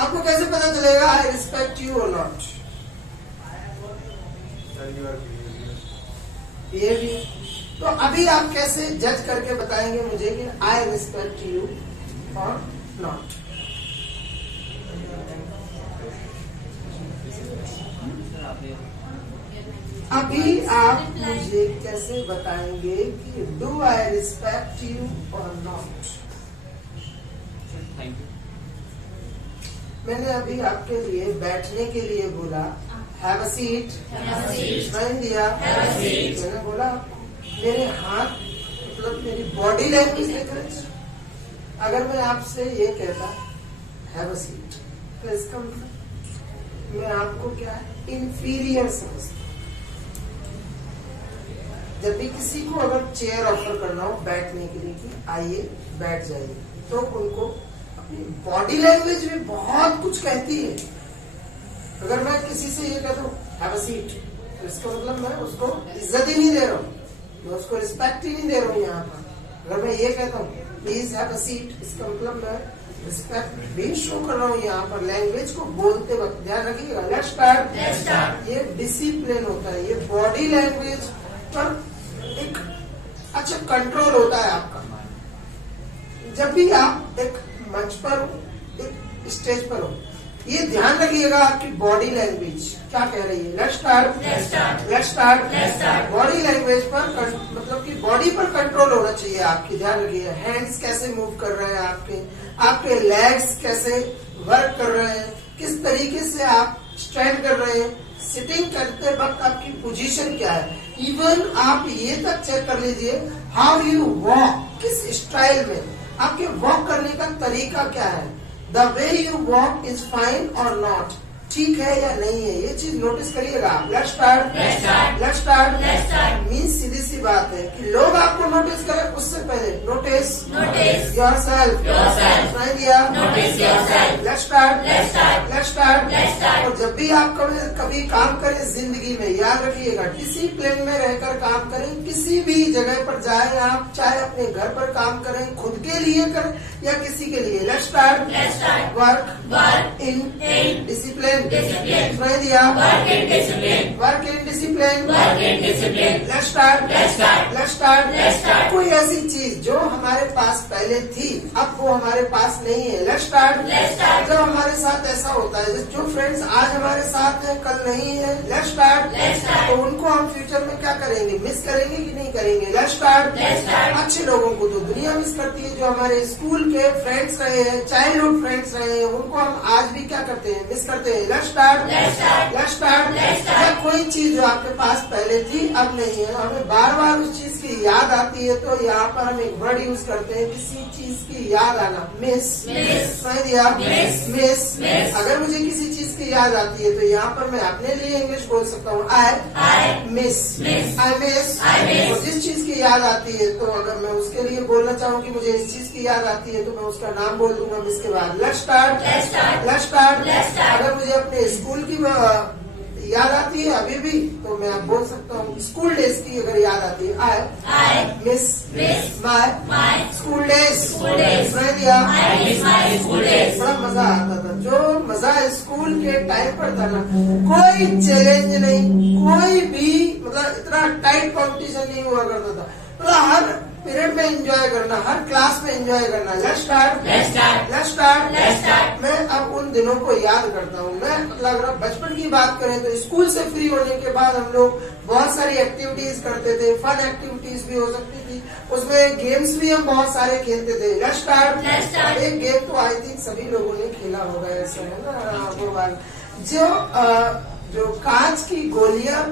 आपको कैसे पता चलेगा आई रिस्पेक्ट यू और नॉट? बिहेवियर। तो अभी आप कैसे जज करके बताएंगे मुझे कि आई रिस्पेक्ट यू और नॉट? अभी आप मुझे कैसे बताएंगे कि डू आई रिस्पेक्ट यू और नॉट? मैंने अभी आपके लिए बैठने के लिए बोला हैव अ सीट, साइन दिया, मैंने बोला मेरे हाथ मतलब मेरी बॉडी लैंग्वेज देख रहे। अगर मैं आपसे ये कहता हैव अ सीट तो इसका मतलब मैं आपको क्या है इंफीरियर समझता। जब भी किसी को अगर चेयर ऑफर करना हो बैठने के लिए कि आइए बैठ जाइए, तो उनको अपनी बॉडी लैंग्वेज भी बहुत कुछ कहती है। अगर मैं किसी से ये कहता हूँ हैव अ सीट तो इसका मतलब मैं उसको इज्जत ही नहीं दे रहा हूँ, मैं उसको रिस्पेक्ट ही नहीं दे रहा हूँ यहाँ पर। अगर मैं ये कहता हूँ प्लीज हैव अ सीट, इसका मतलब मैं रिस्पेक्ट भी शो कर रहा हूँ यहाँ पर। लैंग्वेज को बोलते वक्त ध्यान रखिएगा। Let's start. ये डिसिप्लिन होता है, ये बॉडी लैंग्वेज पर एक अच्छा कंट्रोल होता है आपका। जब भी आप एक मंच पर हो, एक स्टेज पर हो, ये ध्यान रखिएगा आपकी बॉडी लैंग्वेज क्या कह रही है। Let's start. बॉडी लैंग्वेज पर मतलब कि बॉडी पर कंट्रोल होना चाहिए आपकी। ध्यान रखिएगा हैंड्स कैसे मूव कर रहे हैं आपके लेग्स कैसे वर्क कर रहे हैं, किस तरीके से आप स्टैंड कर रहे हैं, सिटिंग करते वक्त आपकी पोजीशन क्या है। इवन आप ये तक चेक कर लीजिए हाउ यू वॉक, किस स्टाइल में आपके वॉक करने का तरीका क्या है। The way you walk is fine और नॉट, ठीक है या नहीं है, ये चीज नोटिस करिएगा आप। Let's start. मीन्स सीधी सी बात है कि लोग आपको नोटिस करें उससे पहले नोटिस योरसेल्फ। Let's start. और जब भी आप कभी काम करें जिंदगी में, याद रखिएगा डिसिप्लिन में रहकर काम करें। किसी भी जगह पर जाए आप, चाहे अपने घर पर काम करें, खुद के लिए करें या किसी के लिए। Let's start. Work in discipline. Work in discipline. Let's start. कोई ऐसी चीज जो हमारे पास पहले थी अब वो हमारे पास नहीं है। Let's start. जब हमारे साथ ऐसा होता है जो फ्रेंड्स आज हमारे साथ है कल नहीं है, लेट्स स्टार्ट। तो उनको हम फ्यूचर में क्या करेंगे, मिस करेंगे कि नहीं करेंगे। Let's start. अच्छे लोगों को तो दुनिया मिस करती है, जो हमारे स्कूल के फ्रेंड्स रहे हैं, चाइल्डहुड फ्रेंड्स रहे हैं, उनको हम आज भी क्या करते हैं, मिस करते हैं। Let's start. या कोई चीज जो आपके पास पहले थी अब नहीं है, हमें बार बार उस चीज की याद आती है, तो यहाँ पर हम एक वर्ड यूज करते हैं किसी चीज की याद आना, मिस। अगर मुझे किसी चीज की याद आती है तो यहाँ पर मैं अपने लिए इंग्लिश बोल सकता हूँ आई मिस। और जिस चीज की याद आती है तो अगर मैं उसके लिए बोलना चाहूँ कि मुझे इस चीज की याद आती है तो मैं उसका नाम बोल दूंगा मिस के बाद। Let's start. अगर मुझे अपने स्कूल की याद आती है अभी भी तो मैं आप बोल सकता हूँ स्कूल डेज की अगर याद आती है आई मिस माई स्कूल डेज। बड़ा मजा आता था, जो मजा स्कूल के टाइम पर था ना, कोई चैलेंज नहीं, कोई भी मतलब इतना टाइट कंपटीशन नहीं हुआ करता था, मतलब हर पीरियड में एंजॉय करना, हर क्लास में एंजॉय करना। Let's start. मैं अब उन दिनों को याद करता हूँ। मैं मतलब अगर बचपन की बात करें तो स्कूल से फ्री होने के बाद हम लोग बहुत सारी एक्टिविटीज करते थे, फन एक्टिविटीज भी हो सकती थी, उसमें गेम्स भी हम बहुत सारे खेलते थे। Let's start. एक गेम तो आई थिंक सभी लोगों ने खेला होगा, ऐसा है ना, वो वाला जो कांच की गोलियां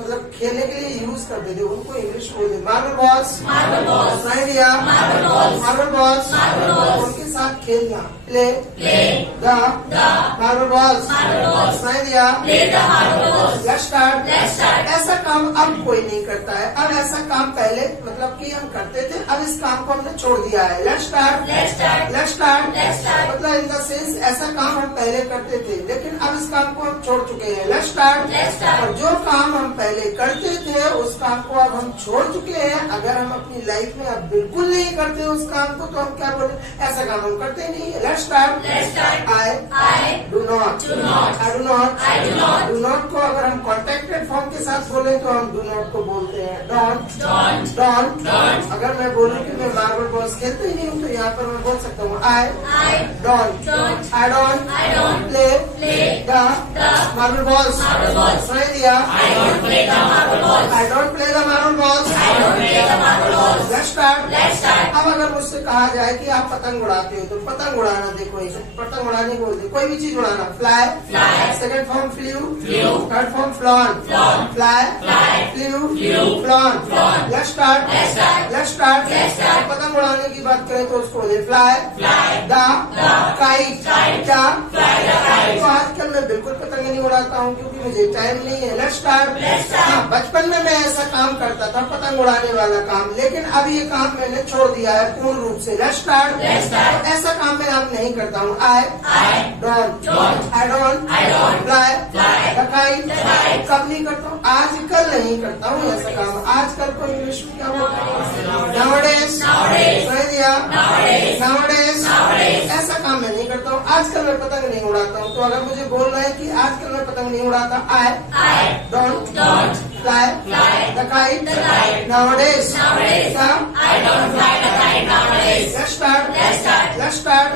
मतलब खेलने के लिए यूज करते थे, उनको इंग्लिश बोलते मार्बल बॉल्स। उनके साथ खेलना, play the marble balls. Let's start. ऐसा काम अब कोई नहीं करता है, अब ऐसा काम पहले मतलब कि हम करते थे, अब इस काम को हमने छोड़ दिया है। Let's start. मतलब इन द सेंस ऐसा काम हम पहले करते थे लेकिन अब इस काम को हम छोड़ चुके हैं। Let's start. और जो काम हम पहले करते थे उस काम को अब हम छोड़ चुके हैं। अगर हम अपनी लाइफ में अब बिल्कुल नहीं करते उस काम को तो हम क्या बोले, ऐसा काम हम करते ही नहीं है। Let's start. Not, I do not, do not को अगर हम कॉन्टेक्टेड फॉर्म के साथ बोले तो हम डू नॉट को बोलते हैं डोंट, डोंट। अगर मैं बोलूं कि मैं मार्बल बॉल्स खेलते ही नहीं हूँ तो यहाँ पर मैं बोल सकता हूँ I don't, I don't play the marble balls, सुनाई दिया, I don't play the marble balls. Let's start. अब अगर मुझसे कहा जाए कि आप पतंग उड़ाते हो तो पतंग उड़ाना, देखो इसे पतंग उड़ाने बोलते, कोई भी चीज उड़ाना, fly, second form flu, third form flown, fly, flu, flown. Let's start. पतंग उड़ाने की बात करें तो उसको बोले फ्लाई द काइट, क्या? तो आजकल मैं बिल्कुल पतंग नहीं उड़ाता हूँ क्योंकि मुझे टाइम नहीं है। Let's start. बचपन में मैं ऐसा काम करता था, पतंग उड़ाने वाला काम, लेकिन अब ये काम मैंने छोड़ दिया है पूर्ण रूप से। Let's start. तो ऐसा काम मैं अब नहीं करता हूँ। आई डोंट, फ्लाई द काइट, कब नहीं करता हूँ? आजकल नहीं करता हूँ ऐसा काम। आजकल को इंग्लिश में क्या बोलते हैं? Nowadays, nowadays. ऐसा काम मैं नहीं करता हूँ। आजकल मैं पतंग नहीं उड़ाता हूँ। तो अगर मुझे बोलना है कि आजकल मैं पतंग नहीं उड़ाता, I don't fly the kite nowadays, क्या? Let's start.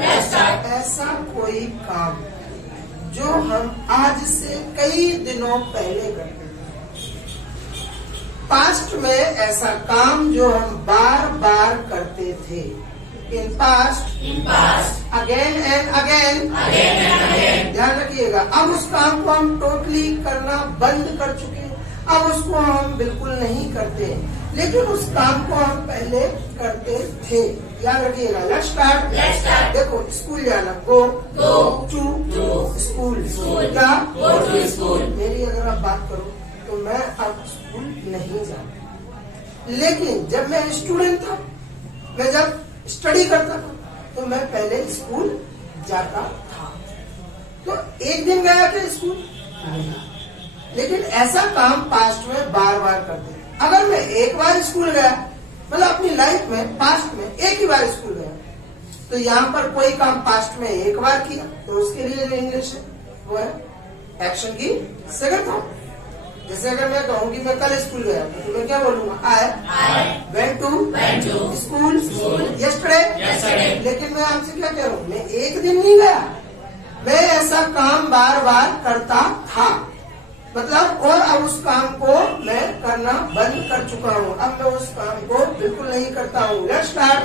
ऐसा कोई काम जो हम आज से कई दिनों पहले करते थे, पास्ट में ऐसा काम जो हम बार बार करते थे, in past again and again. ध्यान रखिएगा, अब उस काम को हम टोटली करना बंद कर चुके हैं, अब उसको हम बिल्कुल नहीं करते, लेकिन उस काम को हम पहले करते थे। याद रखिएगा। Let's start. देखो, स्कूल जाना, गो टू स्कूल, क्या? Go to school. मेरी अगर आप बात करो तो मैं अब स्कूल नहीं जाता, लेकिन जब मैं स्टूडेंट था, मैं जब स्टडी करता था तो मैं पहले स्कूल जाता था। तो एक दिन गया था स्कूल, लेकिन ऐसा काम पास्ट में बार बार करते थे। अगर मैं एक बार स्कूल गया, मतलब अपनी लाइफ में पास्ट में एक ही बार स्कूल गया, तो यहाँ पर कोई काम पास्ट में एक बार किया तो उसके लिए जो इंग्लिश है वो है एक्शन की सेकंड फॉर्म। जैसे अगर मैं कहूँ कि मैं कल स्कूल गया तो मैं क्या बोलूंगा? I went to school yesterday. लेकिन मैं आपसे क्या कह रहा हूँ, मैं एक दिन नहीं गया, मैं ऐसा काम बार बार करता था, मतलब, और अब उस काम को मैं करना बंद कर चुका हूँ। अब मैं उस काम को बिल्कुल नहीं करता हूँ। Let's start.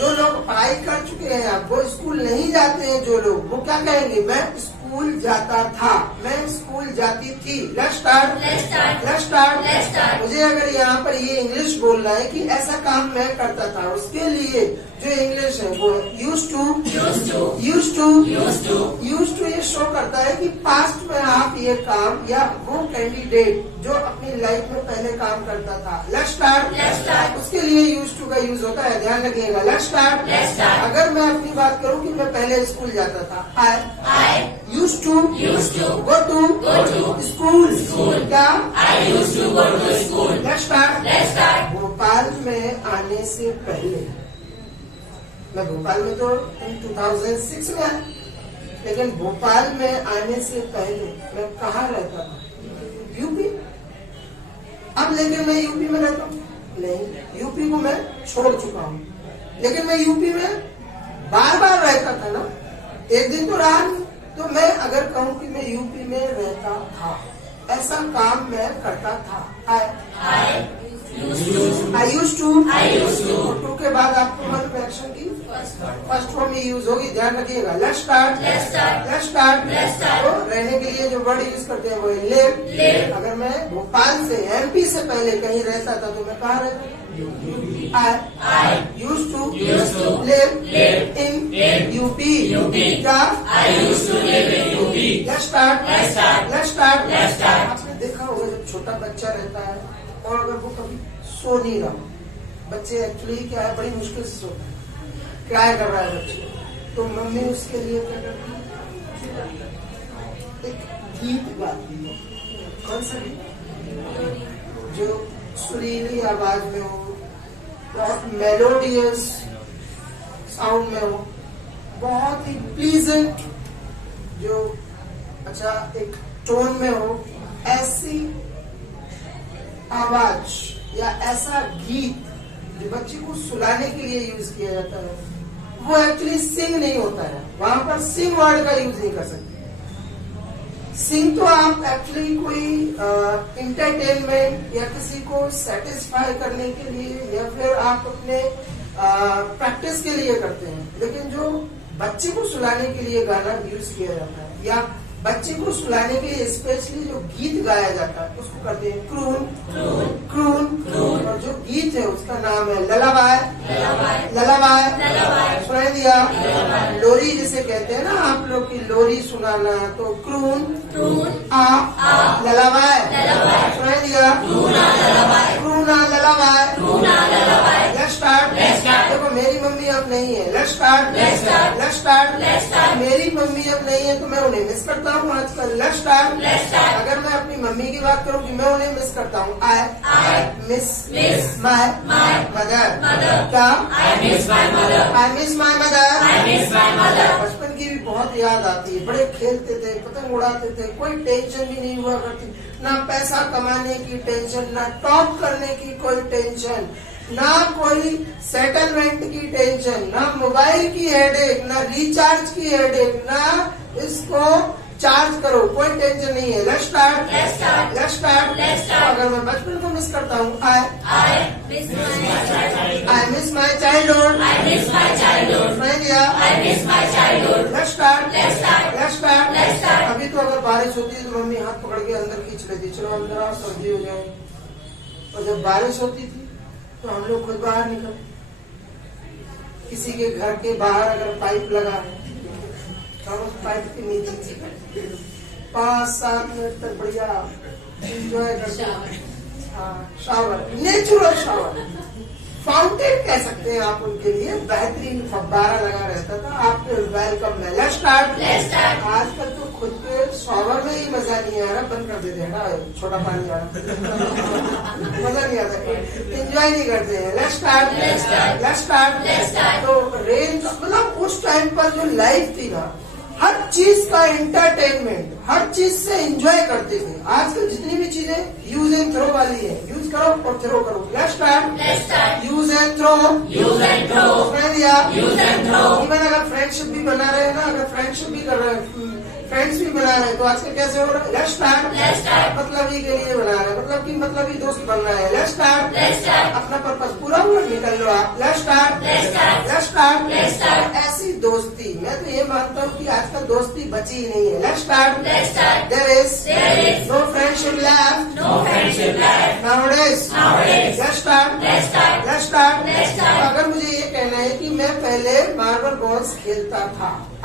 जो लोग पढ़ाई कर चुके हैं, अब वो स्कूल नहीं जाते हैं, जो लोग, वो क्या कहेंगे? मैं स्कूल जाता था, मैं स्कूल जाती थी। Let's start. मुझे अगर यहाँ पर ये इंग्लिश बोलना है कि ऐसा काम मैं करता था, उसके लिए जो इंग्लिश है वो यूज्ड टू ये शो करता है कि पास्ट में आप ये काम या वो कैंडिडेट जो अपनी लाइफ में पहले काम करता था। Let's start. उसके लिए यूज्ड टू का यूज होता है, ध्यान रखिएगा। Let's start. अगर मैं अपनी बात करूँ कि मैं पहले स्कूल जाता था, I used to go to school, क्या? I used to go to school. Let's start. Bhopal में आने से पहले, मैं भोपाल में तो 2006 में आया, लेकिन भोपाल में आने से पहले मैं कहाँ रहता था? यूपी। अब लेकिन मैं यूपी में रहता हूँ नहीं, यूपी को मैं छोड़ चुका हूँ, लेकिन मैं यूपी में बार बार रहता था ना, एक दिन तो रहा नहीं। तो मैं अगर कहूँ कि मैं यूपी में रहता था, ऐसा काम मैं करता था। आई यूज्ड टू के बाद आपको मतलब एक्शन की फर्स्ट फॉर्म ही यूज होगी, ध्यान रखिएगा। Let's start. तो रहने के लिए जो वर्ड यूज करते हैं वो है लिव। अगर मैं भोपाल से, एमपी से पहले कहीं रहता था तो मैं कहाँ रहता था? I used to live in UP, क्या? I used to live in UP. Let's start. आपने देखा होगा जब छोटा बच्चा रहता है और अगर वो कभी सो नहीं रहा, बच्चे एक्चुअली क्या है, बड़ी मुश्किल से सोता है, ट्राई कर रहा है बच्चे, तो मम्मी उसके लिए क्या करती है? एक गीत गाती है। कौन सा गीत? जो सुरीली आवाज में हो, बहुत मेलोडियस साउंड में हो, बहुत ही प्लीजेंट जो अच्छा एक टोन में हो, ऐसी आवाज या ऐसा गीत जो बच्चे को सुलाने के लिए यूज किया जाता है, वो एक्चुअली सिंग नहीं होता है। वहां पर सिंग वर्ड का यूज नहीं कर सकते। सिंग तो आप एक्चुअली कोई इंटरटेनमेंट या किसी को सेटिस्फाई करने के लिए या फिर आप अपने प्रैक्टिस के लिए करते हैं। लेकिन जो बच्चे को सुलाने के लिए गाना यूज किया जाता है या बच्चे को सुलाने के लिए स्पेशली जो गीत गाया जाता है उसको करते हैं क्रून क्रून क्रून। और जो गीत है उसका नाम है ललाबाय ललाबाय। सुनाई दिया? लोरी जिसे कहते हैं ना आप लोग की, लोरी सुनाना, तो क्रून आ ललाबाय। सुनाई दिया? Croon a lullaby. Let's start. देखो मेरी मम्मी अब नहीं है, लेट्स स्टार्ट। Let's start. मेरी मम्मी अब नहीं है तो मैं उन्हें मिस करता हूँ आजकल। Let's start. अगर मैं अपनी मम्मी की बात करूँ कि मैं उन्हें मिस करता हूँ, आई मिस माई मदर। क्या? I miss my mother. बचपन की भी बहुत याद आती है। बड़े खेलते थे, पतंग उड़ाते थे, कोई टेंशन भी नहीं हुआ करती। ना पैसा कमाने की टेंशन, ना टॉप करने की कोई टेंशन, ना कोई सेटलमेंट की टेंशन, ना मोबाइल की हेडेक, ना रिचार्ज की हेडेक, ना इसको चार्ज करो, कोई टेंशन नहीं है। Let's start. Let's start. अगर मैं बचपन को मिस करता हूँ, आई miss my childhood. Let's start. Let's start. अभी तो अगर बारिश होती है तो मम्मी हाथ पकड़ के अंदर खींच लेती, चलो अंदर आओ सर्दी हो जाए। और जब बारिश होती थी तो हम लोग खुद बाहर निकल, किसी के घर के बाहर अगर पाइप लगा है तो उस पाइप के नीचे 5-7 मिनट तक बढ़िया एंजॉय करते हैं। शावर, नेचुरल शावर, फाउंटेन कह सकते हैं आप उनके लिए। बेहतरीन फव्वारा लगा रहता था। आपके वेलकम है। Let's start. आजकल तो खुद के शावर में ही मजा नहीं आ रहा, बंद कर देते हैं ना, छोटा पानी आ रहा मजा नहीं आता, एंजॉय नहीं करते हैं। Let's start. Let's start. तो रेन मतलब उस टाइम पर जो लाइफ थी ना, हर चीज का एंटरटेनमेंट, हर चीज से एंजॉय करते थे। आजकल जितनी भी चीजें यूज एंड थ्रो वाली है, यूज करो और थ्रो करो। Let's start. Use and throw. Even अगर फ्रेंडशिप भी बना रहे हैं ना, अगर फ्रेंडशिप भी कर रहे हैं, फ्रेंड्स भी बना रहे हैं, तो आजकल कैसे हो रहा है? Let's start. मतलब ही के लिए बना रहे हैं, मतलब कि मतलब ही दोस्त बन रहा है। Let's start. अपना पर्पस पूरा हुआ, निकल लो आप। Let's start. Let's start. ऐसी दोस्ती, मैं तो ये मानता हूँ कि आजकल दोस्ती बची ही नहीं है। Let's start. There is no friendship left nowadays. Let's start. Let's start. अगर मुझे ये कहना है कि मैं पहले मार्बल बॉल्स खेलता था, I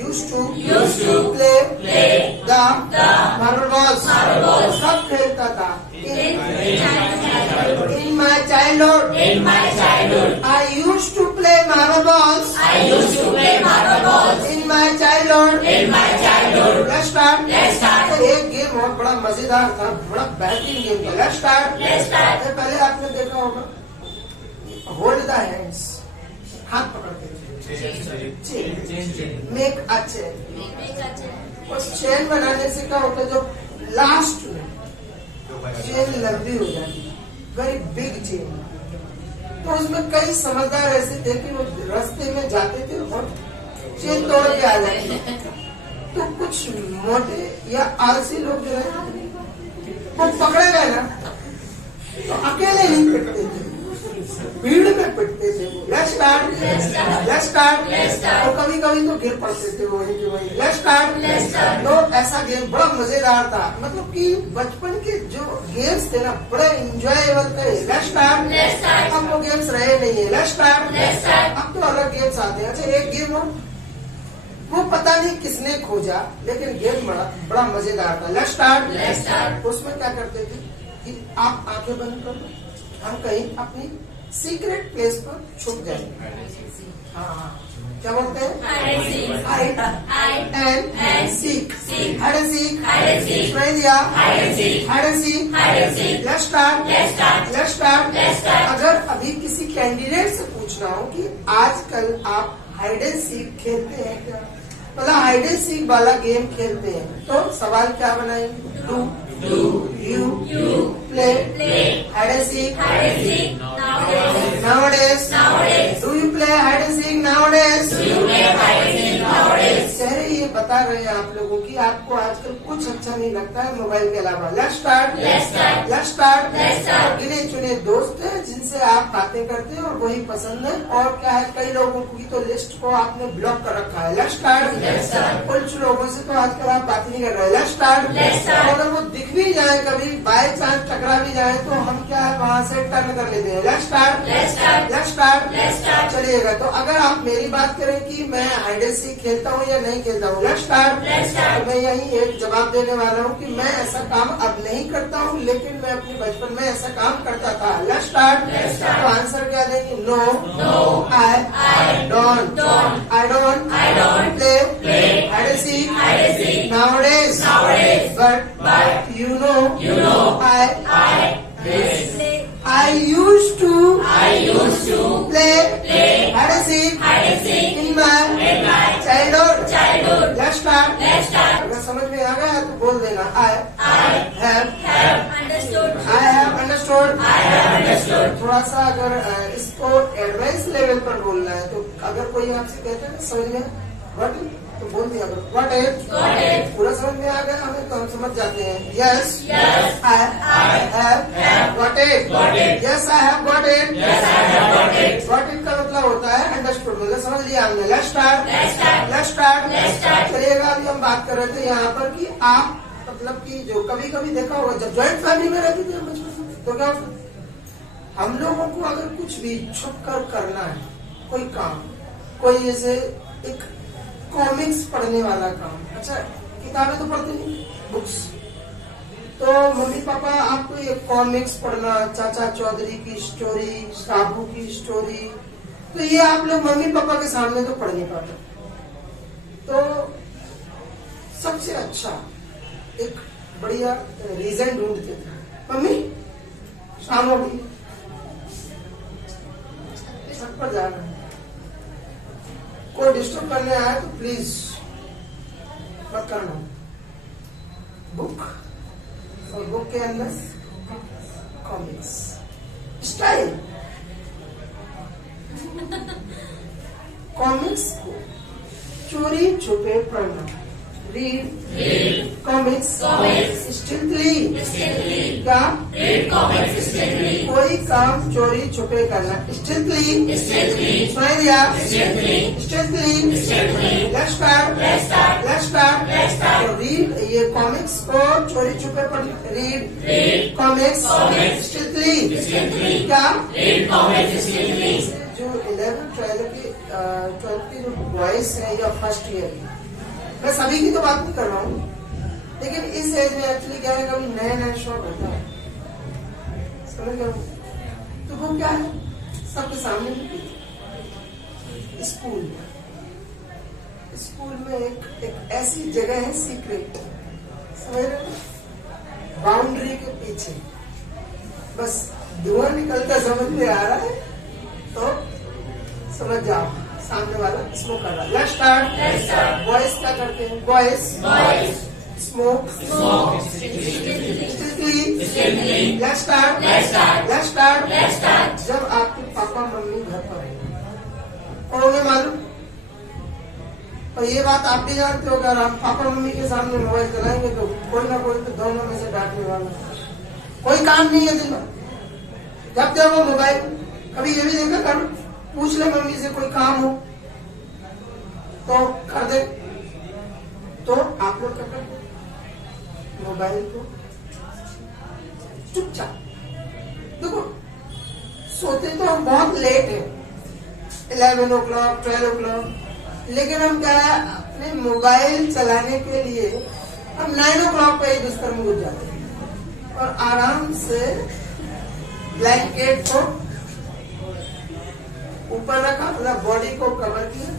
used to play the marble balls. सब खेलता था। In my childhood, I used to play marble balls. In my childhood. Let's start. एक गेम बहुत बड़ा मजेदार था, बड़ा बेहतरीन गेम था। Let's start. पहले आपने देखा होगा, होल्ड द हैंड्स, हाथ पकड़ते थे, मेक अ चेन। उस चेन बनाने से क्या होता है, जो लास्ट में चेन लंबी हो जाती है, वेरी बिग चेन। तो उसमें कई समझदार ऐसे थे कि वो रास्ते में जाते थे और चेन तोड़ के आ जाते थे। तो कुछ मोटे या आलसी लोग जो है वो पकड़े गए ना, तो अकेले नहीं पिटते थे, भीड़ में पिटते थे वो। Let's start. और कभी कभी तो गिर पड़ते थे वही के वही। Let's start. तो ऐसा गेम बड़ा मजेदार था, मतलब कि बचपन के जो गेम्स थे ना, बड़े इंजॉयबल थे। Let's start. अब वो गेम्स रहे नहीं है। Let's start. अब तो अलग गेम्स आते हैं। अच्छा, एक गेम वो पता नहीं किसने खोजा, लेकिन गेम बड़ा मजेदार था। Let's start. उसमें क्या करते थे कि आप आंखें बंद कर दो, हम कहीं अपनी सीक्रेट प्लेस पर छुप जाएंगे। हाँ, क्या बोलते हैं? Hide and seek. Hide and seek. सुनाई दिया? Hide and seek. Let's start. अगर अभी किसी कैंडिडेट से पूछना हो कि आजकल आप हाइड एंड सीक खेलते हैं क्या, मतलब हाइड एंड सीक वाला गेम खेलते हैं तो सवाल क्या बनाएंगे? Do you play hide and seek nowadays? Do you play hide and seek nowadays? चेहरे ये बता रहे हैं आप लोगों की आपको आजकल कुछ अच्छा नहीं लगता है मोबाइल के अलावा। Let's start। गिने चुने दोस्त हैं जिनसे आप बातें करते हैं और वही पसंद है। और क्या है, कई लोगों की तो लिस्ट को आपने ब्लॉक कर रखा है। Let's start। कुछ लोगों से तो आजकल आप बात नहीं कर रहे। Let's start। अगर वो दिख भी जाए, कभी बाय चांस टकरा भी जाए तो हम क्या है वहाँ से टर्न कर लेते हैं। Let's start। चलिएगा, तो अगर आप मेरी बात करें कि मैं हाइड एंड सीक खेलता हूँ या नहीं खेलता हूँ, Let's start। तो मैं यही एक जवाब देने वाला हूँ कि मैं ऐसा काम अब नहीं करता हूँ, लेकिन मैं अपने बचपन में ऐसा काम करता था। Let's start। तो आंसर क्या देंगे? No, I don't play hide and seek nowadays, but you know I used to play hide and seek in my childhood। Let's start। अगर समझ में आ गया तो बोल देना I have understood। थोड़ा सा अगर इसको एडवांस लेवल पर बोलना है तो अगर कोई आपसे कहता है समझ में व्हाट, तो बोल दिया व्हाट इट। पूरा समझ में आ गया हमें तो हम समझ जाते हैं। Yes I have got it. Yes I have got it. Got it का मतलब होता है अंडरस्टूड, मतलब समझ लिया हमने। Let's start. चलिएगा, अभी हम बात कर रहे थे यहाँ पर कि आप मतलब कि जो कभी कभी देखा होगा जब ज्वाइंट फैमिली में रहते थे बचपन में तो क्या हम लोगों को अगर कुछ भी छुप कर करना है, कोई काम, कोई जैसे एक कॉमिक्स पढ़ने वाला काम, अच्छा किताबें तो पढ़ते नहीं, बुक्स, तो मम्मी पापा आपको ये कॉमिक्स पढ़ना, चाचा चौधरी की स्टोरी, साबू की स्टोरी, तो ये आप लोग मम्मी पापा के सामने तो पढ़ नहीं पाते। तो सबसे अच्छा एक बढ़िया रीजन ढूंढते थे, मम्मी शाम हो गई, छत पर जाना है, कोई डिस्टर्ब करने आया तो प्लीज मत करना। बुक और बुक के अंदर कॉमिक्स स्टाइल, कॉमिक्स को चोरी छुपे पढ़ना, रीड कॉमिक्स स्टिल्थली, क्या कोई काम चोरी छुपे करना, स्टिल्थली, सुनाई दिया, स्टिल्थली। Let's start. तो रीड, ये कॉमिक्स को चोरी छुपे पढ़ना, रीड कॉमिक्स स्टिल्थली, क्या जो 11th-12th की जो बॉयज है या फर्स्ट ईयर की, मैं सभी की तो बात नहीं कर रहा हूँ, लेकिन इस एज में एक्चुअली क्या है कभी नया शौक होता है, समझ गए? तो वो क्या है सबके सामने स्कूल में एक ऐसी जगह है सीक्रेट, समझ रहे, बाउंड्री के पीछे बस धुआं निकलता समझ में आ रहा है तो समझ जाओ सामने वाला स्मोक कर रहा है। Let's start. बॉयज क्या करते हैं? Boys smoke stealthily. Let's start. जब आपके पापा मम्मी घर पर है और उन्हें मालूम, और ये बात आप भी जानते हो, अगर आप पापा मम्मी के सामने मोबाइल चलाएंगे तो कोई ना कोई तो दोनों में से डांटने वाला, कोई काम नहीं है दिन भर, जब देखो मोबाइल। कभी ये भी देखा कर, पूछ ले मम्मी से कोई काम हो तो कर दे, तो आप लोग क्या करते, मोबाइल को चुपचाप, देखो सोते तो हम बहुत लेट है, 11 o'clock 12 o'clock, लेकिन हम क्या है अपने मोबाइल चलाने के लिए हम 9 o'clock पे ही बिस्तर में घुस जाते हैं और आराम से ब्लैंकेट को ऊपर रखा, मतलब बॉडी को कवर किया,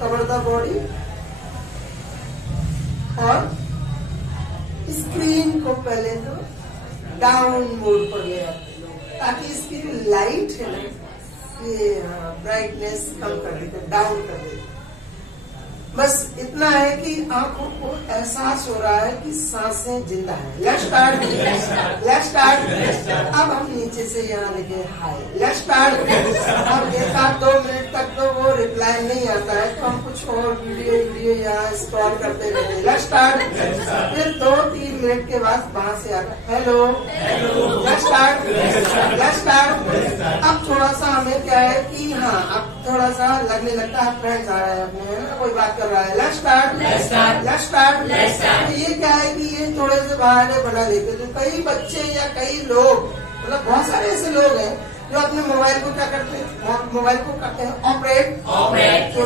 कवर द बॉडी, और स्क्रीन को पहले तो डाउन मोड पर ले आते हैं ताकि इसकी जो लाइट है ना ये ब्राइटनेस कम कर देते, डाउन कर देते, बस इतना है कि आंखों को एहसास हो रहा है कि सांसें जिंदा है। Let's start, let's start. अब हम नीचे से यहाँ लिखे हाय, लेट्स स्टार्ट। अब 1-2 मिनट तक तो वो रिप्लाई नहीं आता है, तो हम कुछ और वीडियो यहाँ स्क्रॉल करते रहते। Let's start. फिर 2-3 मिनट के बाद वहां से आता hello, let's start, let's start. अब थोड़ा सा हमें क्या है कि हाँ, अब थोड़ा सा लगने लगता है फ्रेंड्स आ रहा है अपने, कोई बात कर रहा है। Let's start, let's start, let's start, let's start. ये क्या है कि ये थोड़े से बहाने बना लेते। तो कई बच्चे या कई लोग, मतलब बहुत सारे ऐसे लोग हैं जो अपने मोबाइल को क्या करते हैं, मोबाइल को करते हैं ऑपरेट, ऑपरेट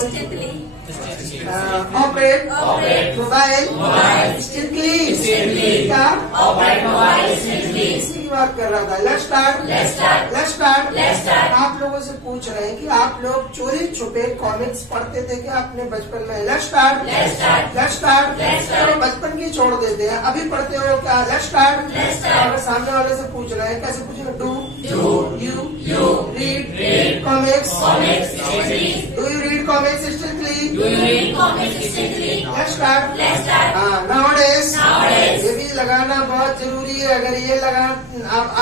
मोबाइल स्ट्रिक्टली, क्या ऑपरेट मोबाइल स्ट्रिक्टली, इसी की बात कर रहा था। Let's start, let's start, let's start, let's start. आप लोगों से पूछ रहे हैं कि आप लोग चोरी छुपे कॉमिक्स पढ़ते थे क्या अपने बचपन में? Let's start, let's start, let's start, let's start. बचपन की छोड़ देते हैं, अभी पढ़ते हो क्या? Let's start, let's start. अगर सामने वाले से पूछ रहे हैं, कैसे पूछेंगे? Do you read comics, do you read comics strictly, let's start, let's start. Nowadays, ये भी लगाना बहुत जरूरी है। अगर ये लगा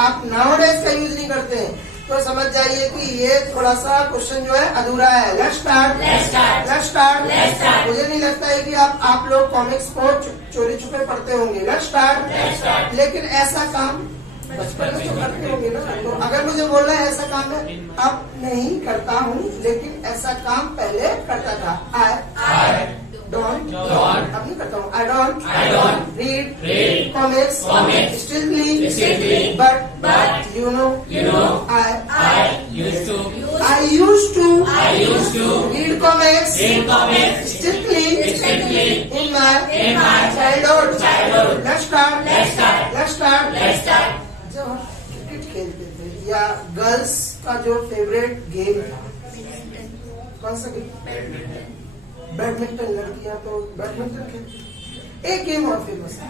आप नाउअडेज का यूज नहीं करते हैं तो समझ जाइए कि ये थोड़ा सा क्वेश्चन जो है अधूरा है। Let's start, let's start, let's start, let's start. मुझे नहीं लगता है कि आप लोग कॉमिक्स को चोरी छुपे पढ़ते होंगे। Let's start, let's start. लेकिन ऐसा काम बचपन में तो करते होंगे ना। तो अगर मुझे बोलना है ऐसा काम है, अब नहीं करता हूँ, लेकिन ऐसा काम पहले करता था। आई डोंट, अब नहीं करता हूँ। I don't read comics strictly, but you know I used to read comics strictly in my childhood. Let's start. जब हम क्रिकेट खेलते थे या गर्ल्स का जो फेवरेट गेम था, कौन सा गेम? बैडमिंटन। लड़कियां तो बैडमिंटन खेलती। एक गेम और फेमस है,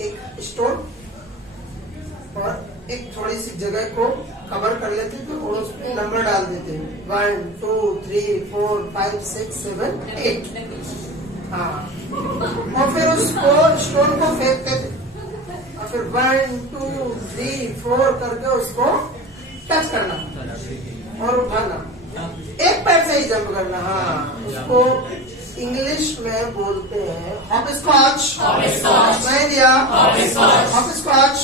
एक स्टोन और एक थोड़ी सी जगह को कवर कर लेते थे और उसमें नंबर डाल देते, 1 2 3 4 5 6 7 8। हाँ, और फिर उसको स्टोन को फेंकते थे और फिर 1 2 3 4 करके उसको टच करना और उठाना, एक पैर से ही जंप करना। हाँ, उसको इंग्लिश में बोलते हैं हॉपस्कॉच। मैं दिया हॉपस्कॉच।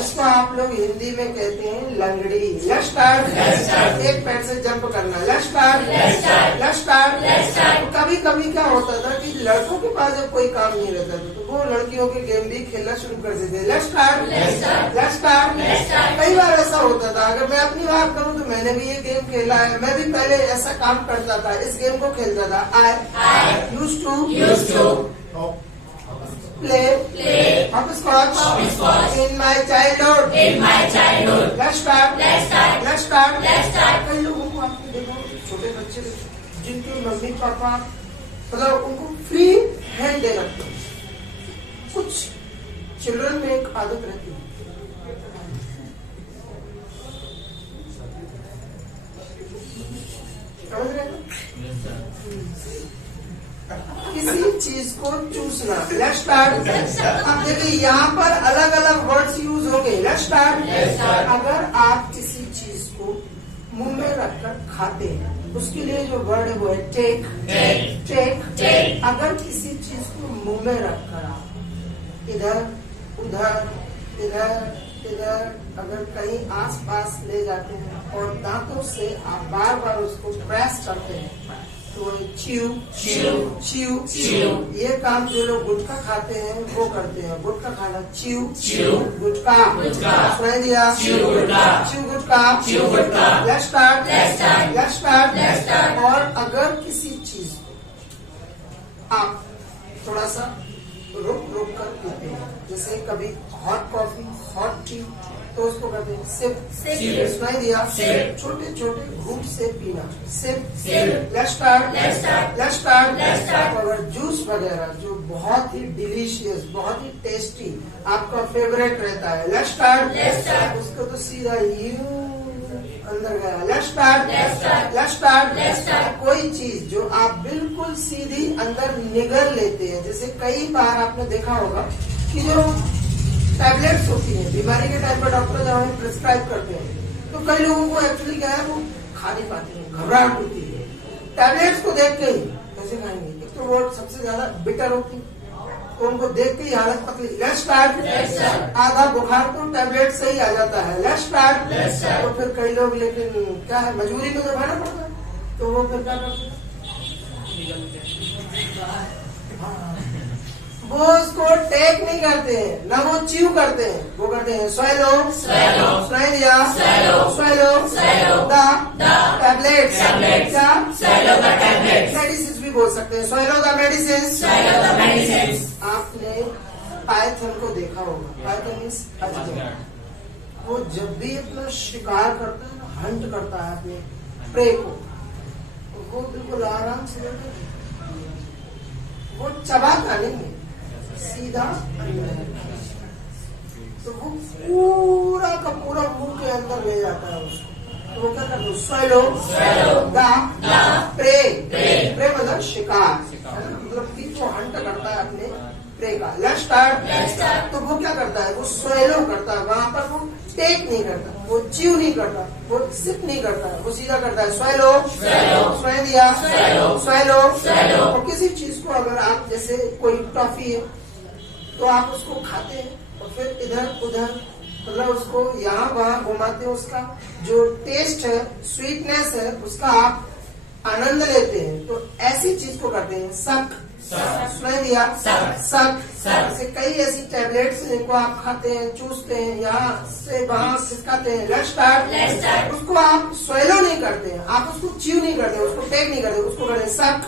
इसको आप लोग हिंदी में कहते हैं लंगड़ी। लेट्स स्टार्ट, एक पैर से जंप करना। Let's start. कभी कभी क्या होता था कि लड़कों के पास जब कोई काम नहीं रहता था तो वो लड़कियों के गेम भी खेलना शुरू कर देते। Let's start. कई बार ऐसा होता था। अगर मैं अपनी बात करूँ तो मैंने भी ये गेम खेला है। मैं भी पहले ऐसा काम करता था, इस गेम को खेलता था। I used to play hopscotch in my childhood. Let's start. कई लोगों को आपने देखा, छोटे बच्चे जिनके मम्मी पापा मतलब उनको फ्री हैंड दे रखते हैं। कुछ चिल्ड्रन में एक आदत रहती है, समझ रहे हैं, किसी चीज को चूसना। Let's start. अब देखिए यहाँ पर अलग अलग वर्ड्स यूज होंगे। Let's start. अगर आप किसी चीज को मुंह में रखकर खाते हैं, उसके लिए जो वर्ड है वो है टेक। अगर किसी चीज को मुंह में रखकर आप इधर उधर अगर कहीं आसपास ले जाते हैं और दांतों से आप बार बार उसको प्रेस करते हैं तो च्यू। ये काम जो लोग गुटखा खाते हैं वो करते हैं। गुटखा खाना, च्यू गुटखा। सुनाई दिया? Chew gutkha. Let's start. और अगर किसी चीज को आप थोड़ा सा रुक कर पीते हैं, जैसे कभी हॉट कॉफी, हॉट टी, तो उसको कहते हैं सिप। सुनाई दिया? छोटे छोटे घूंट से पीना, सिप। Let's start. अगर जूस वगैरह जो बहुत ही डिलीशियस, बहुत ही टेस्टी आपका फेवरेट रहता है, लेट्स स्टार्ट। उसको तो सीधा अंदर गया, लेफ्ट पैड। कोई चीज जो आप बिल्कुल सीधी अंदर निगल लेते हैं, जैसे कई बार आपने देखा होगा कि जो टैबलेट्स होती हैं बीमारी के टाइम पर डॉक्टर जब हमें प्रिस्क्राइब करते हैं, तो कई लोगों को एक्चुअली क्या है, वो खा नहीं पाते हैं, घबराहट होती है टैबलेट्स को देख के ही। कैसे खाएंगे? एक तो वो सबसे ज्यादा बिटर होती है, तो उनको देख के ही हालत पतली। लेफ्ट पैड, आधा बुखार तो टैबलेट से ही आ जाता है, लेफ्ट पैड। तो फिर कई लोग, लेकिन क्या है, मजबूरी में तो खाना पड़ता है, तो वो फिर क्या करते हैं, वो उसको टेक नहीं करते हैं, ना वो च्यू करते हैं, वो करते हैं swallow मेडिसिन भी बोल सकते हैं, swallow the medicines। आपने पाइथन को देखा होगा, पाइथन मीन्स अजगर। वो जब भी अपना शिकार करता है ना, हंट करता है अपने प्रे को, वो बिल्कुल आराम से करता है, वो चबाता नहीं है, सीधा तो वो पूरा का पूरा मुंह के अंदर ले जाता है उसको। तो वो क्या करता है, swallow प्रे मतलब शिकार, मतलब कि जो हंट करता है अपने प्रे का। लेफ्ट पैड, तो वो क्या करता है, वो swallow करता है, वहां पर वो टेक नहीं करता, वो च्यू नहीं करता, वो सिप नहीं करता, वो सीधा करता है swallow। और किसी चीज को अगर आप, जैसे कोई टॉफी है तो आप उसको खाते हैं और फिर इधर उधर मतलब उसको यहाँ वहां घुमाते हैं, उसका जो टेस्ट है, स्वीटनेस है, उसका आप आनंद लेते हैं। तो ऐसी चीज को करते हैं सक। ऐसे कई ऐसी टैबलेट्स जिनको आप खाते हैं, चूसते हैं, यहाँ से वहां खिसकाते हैं, लेफ्ट पैड। उसको आप swallow नहीं करते हैं, आप उसको च्यू नहीं करते, उसको टेक नहीं करते, उसको करते हैं सक।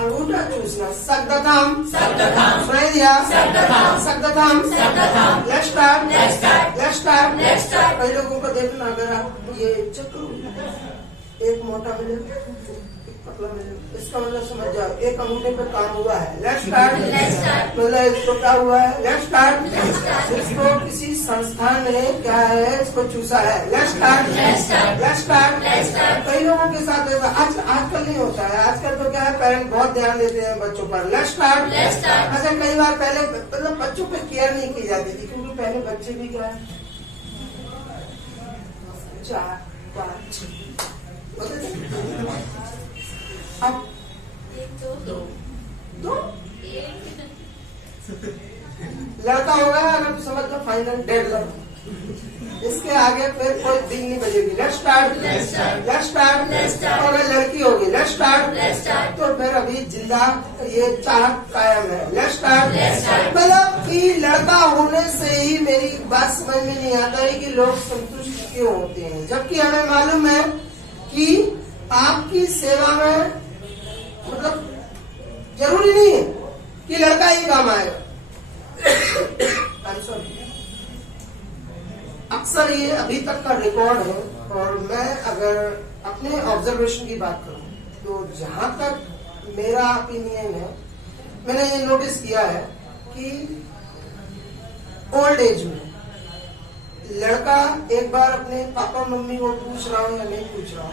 अंगूठा चूसना, suck the thumb. Left pad. कई लोगों को देखना, अगर आप ये चक्र, एक मोटा मिले, पतला मिले, इसका मतलब समझ जाओ एक अंगूठे पे काम हुआ है, लेफ्ट पैड। मतलब इसको क्या हुआ है, लेफ्ट पैड। इसको किसी संस्थान ने क्या है, इसको चूसा है, लेफ्ट पैड। कई लोगों के साथ ऐसा आजकल नहीं होता है, आजकल तो क्या है, पेरेंट बहुत ध्यान देते हैं बच्चों पर, लेफ्ट पैड। अच्छा, कई बार पहले मतलब बच्चों पर केयर नहीं की जाती थी, क्योंकि पहले बच्चे भी क्या है, 4 5 अब 2 लड़का होगा, अगर तो समझ लो फाइनल डेड लड़का, इसके आगे फिर कोई बिल नहीं बजेगी, लेफ्ट पैड। और अगर लड़की होगी लेफ्ट पैड, तो फिर अभी जिंदा ये चाहत कायम है, लेफ्ट पैड। मतलब कि लड़का होने से ही मेरी बात समझ में नहीं आता है कि लोग संतुष्ट क्यों होते हैं, जबकि हमें मालूम है कि आपकी सेवा में मतलब जरूरी नहीं है कि लड़का ही काम आएगा। अक्सर ये अभी तक का रिकॉर्ड है, और मैं अगर अपने ऑब्जर्वेशन की बात करूं तो जहां तक मेरा ओपिनियन है, मैंने ये नोटिस किया है कि ओल्ड एज में लड़का एक बार अपने पापा मम्मी को पूछ रहा हो या नहीं पूछ रहा हो,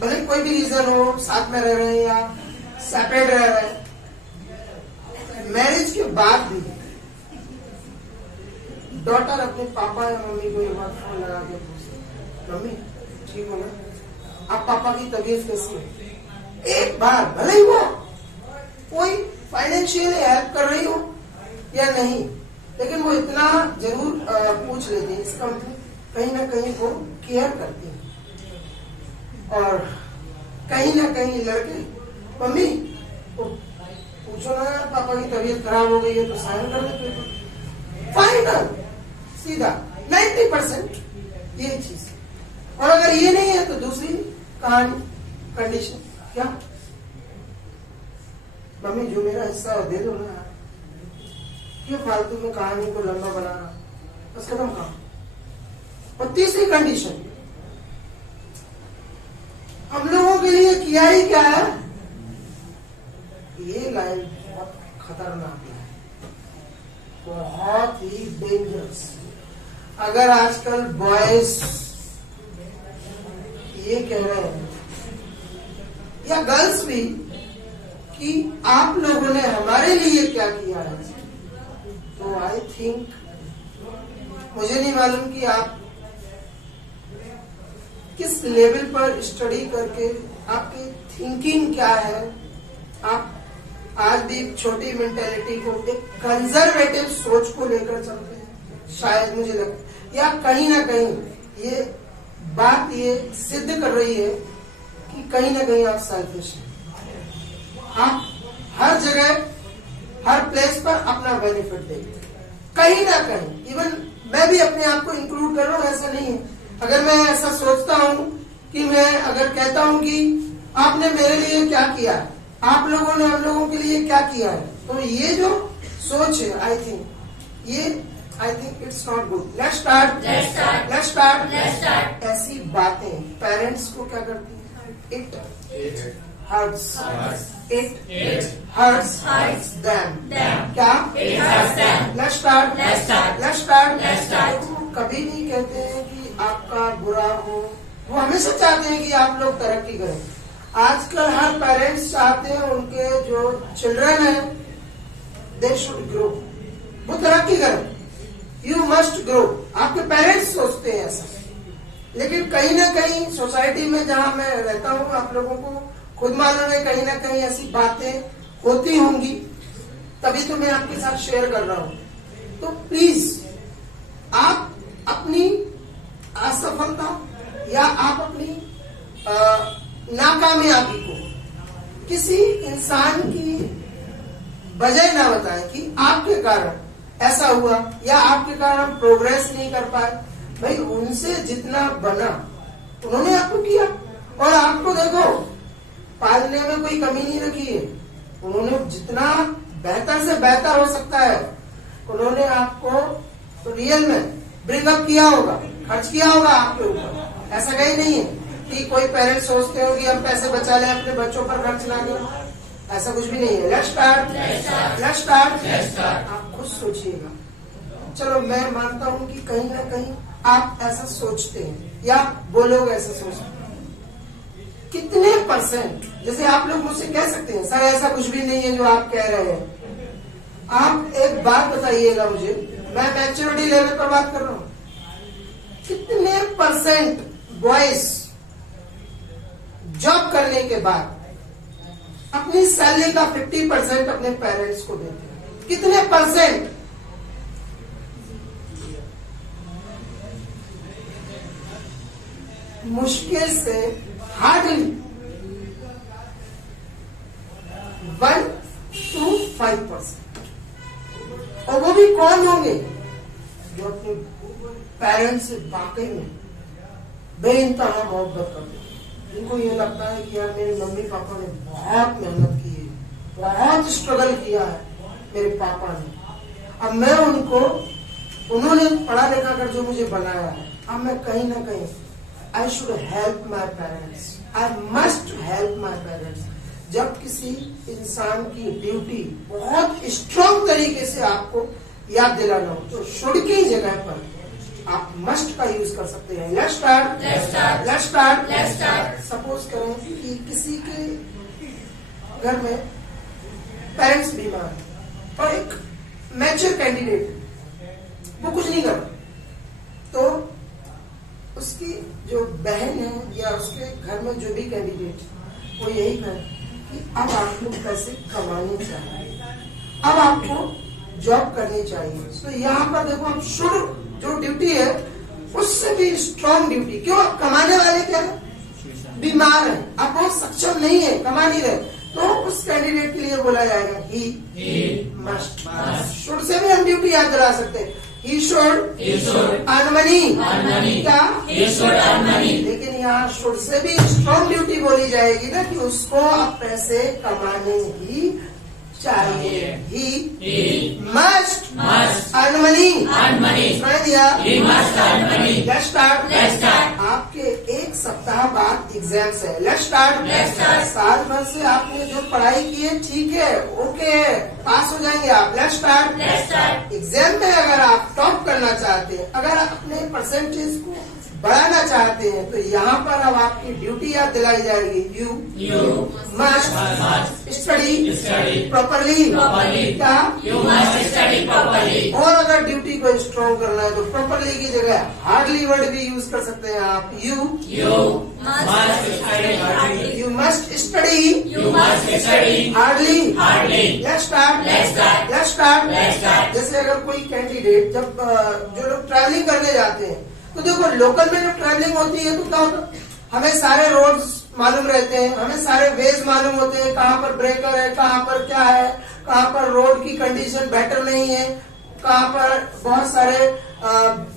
भले कोई भी रीजन हो, साथ में रह रहे हैं या सेपरेट रह रहे हैं, मैरिज के बाद भी डॉटर अपने पापा या मम्मी को एक बार फोन लगा के पूछती, मम्मी ठीक हो ना, अब पापा की तबीयत कैसी है। एक बार भले ही वो कोई फाइनेंशियली हेल्प कर रही हो या नहीं, लेकिन वो इतना जरूर पूछ लेती है, इसका मतलब कहीं ना कहीं वो केयर करती है। और कहीं ना कहीं लड़के, मम्मी पूछो ना पापा की तबीयत खराब हो गई है तो साइन कर देते, फाइनल सीधा 90% ये चीज। और अगर ये नहीं है तो दूसरी कहानी, कंडीशन क्या, मम्मी जो मेरा हिस्सा दे दो ना, क्यों फालतू में कहानी को लंबा बनाना, बस खत्म कहानी। और तीसरी कंडीशन, हम लोगों के लिए किया ही क्या है, ये लाइन बहुत खतरनाक है, बहुत ही डेंजरस। अगर आजकल बॉयज ये कह रहे हैं, या गर्ल्स भी, कि आप लोगों ने हमारे लिए क्या किया है। तो आई थिंक, मुझे नहीं मालूम कि आप किस लेवल पर स्टडी करके आपकी थिंकिंग क्या है। आप आज भी एक छोटी मेंटेलिटी को, एक कंजर्वेटिव सोच को लेकर चलते हैं, शायद मुझे लगता, या कहीं ना कहीं ये बात ये सिद्ध कर रही है कि कहीं ना कहीं आप सेल्फिश हैं। आप हर जगह, हर प्लेस पर अपना बेनिफिट देखते हैं, कहीं ना कहीं। इवन मैं भी अपने आप को इंक्लूड कर रहा हूं, ऐसा नहीं है। अगर मैं ऐसा सोचता हूं कि मैं अगर कहता हूं कि आपने मेरे लिए क्या किया है, आप लोगों ने हम लोगों के लिए क्या किया है, तो ये जो सोच है, I think it's not good. Let's start. ऐसी बातें पेरेंट्स को क्या करती है, इट hurts them। क्या? Let's start। कभी नहीं कहते हैं कि आपका बुरा हो, वो हमेशा चाहते हैं कि आप लोग तरक्की करें। आजकल हर पेरेंट्स चाहते हैं उनके जो चिल्ड्रन है, दे शुड ग्रो, वो तरक्की करें। यू मस्ट ग्रो, आपके पेरेंट्स सोचते हैं ऐसा। लेकिन कहीं ना कहीं सोसाइटी में जहां मैं रहता हूं, आप लोगों को खुद मालूम है, कहीं ना कहीं ऐसी बातें होती होंगी, तभी तो मैं आपके साथ शेयर कर रहा हूं। तो प्लीज आप अपनी असफलता या आप अपनी नाकामयाबी को किसी इंसान की वजह ना बताएं कि आपके कारण ऐसा हुआ या आपके कारण हम प्रोग्रेस नहीं कर पाए। भाई, उनसे जितना बना उन्होंने आपको किया, और आपको देखो पालने में कोई कमी नहीं रखी है। उन्होंने जितना बेहतर से बेहतर हो सकता है, उन्होंने आपको रियल में ब्रिंगअप किया होगा, खर्च किया होगा आपके ऊपर। ऐसा कहीं नहीं है कि कोई पेरेंट्स सोचते हो कि हम पैसे बचा लें अपने बच्चों पर खर्च ना करें, ऐसा कुछ भी नहीं है। Let's start. आप खुद सोचिएगा। चलो, मैं मानता हूं कि कहीं ना कहीं आप ऐसा सोचते हैं या वो लोग ऐसा सोचते हैं। कितने परसेंट, जैसे आप लोग मुझसे कह सकते हैं सर ऐसा कुछ भी नहीं है जो आप कह रहे हैं। आप एक बात बताइएगा मुझे, मैं मैच्योरिटी लेवल पर बात कर रहा हूं। कितने परसेंट बॉयज जॉब करने के बाद अपनी सैलरी का 50% अपने पेरेंट्स को देते हैं? कितने परसेंट? मुश्किल से हार्डली 1 to 5%। और वो भी कौन होंगे? जो अपने पेरेंट्स से वाकई में बेइंतहा मोहब्बत करते हैं। उनको ये लगता है कि यार मेरे मम्मी पापा ने बहुत मेहनत की है, बहुत स्ट्रगल किया है मेरे पापा ने। अब मैं उन्होंने पढ़ा लिखा कर जो मुझे बनाया है, अब मैं कहीं ना कहीं I should help my parents. I must help my parents. जब किसी इंसान की ड्यूटी बहुत स्ट्रांग तरीके से आपको याद दिलाना हो, तो शुड की जगह पर आप मस्ट का यूज कर सकते हैं। Let's start. सपोज करें कि किसी के घर में पेरेंट्स बीमार है और एक मैच्योर कैंडिडेट वो कुछ नहीं कर रहा, तो उसकी जो बहन है या उसके घर में जो भी कैंडिडेट वो यही कहे कि अब आपको पैसे कमाने चाहिए, अब आपको जॉब करनी चाहिए। तो यहाँ पर देखो, आप शुड जो ड्यूटी है उससे भी स्ट्रॉन्ग ड्यूटी। क्यों? कमाने वाले क्या है? बीमार है, अब वो सक्षम नहीं है, कमा नहीं रहे, तो उस कैंडिडेट के लिए बोला जाएगा ही मस्ट। शुड से भी हम ड्यूटी याद करा सकते हैं। He should earn money। क्या? He should earn money। लेकिन यहाँ शुड से भी स्ट्रॉन्ग ड्यूटी बोली जाएगी ना कि उसको अब पैसे कमाने ही चाहिए। He must earn money। सुना दिया? He must earn money। Let's start। आपके एक सप्ताह बाद एग्जाम्स है। Let's start। साल भर से आपने जो पढ़ाई की है ठीक है, ओके है, पास हो जाएंगे आप। Let's start। एग्जाम में अगर आप टॉप करना चाहते हैं, अगर अपने परसेंटेज को बढ़ाना चाहते हैं तो यहाँ पर अब आपकी ड्यूटी याद दिलाई जाएगी। You must study properly. क्या? You must study properly. और अगर ड्यूटी को स्ट्रॉन्ग करना है तो प्रॉपरली की जगह हार्डली वर्ड भी यूज कर सकते हैं आप। You must study hardly. You must study You must study hardly. hardly. Let's start. Let's start. जैसे अगर कोई कैंडिडेट जब जो लोग ट्रैवलिंग करने जाते हैं तो देखो लोकल में जब ट्रैवलिंग होती है तो क्या होता है, हमें सारे रोड्स मालूम रहते हैं, हमें सारे वेज मालूम होते हैं, कहाँ पर ब्रेकर है, कहाँ पर क्या है, कहाँ पर रोड की कंडीशन बेटर नहीं है, कहाँ पर बहुत सारे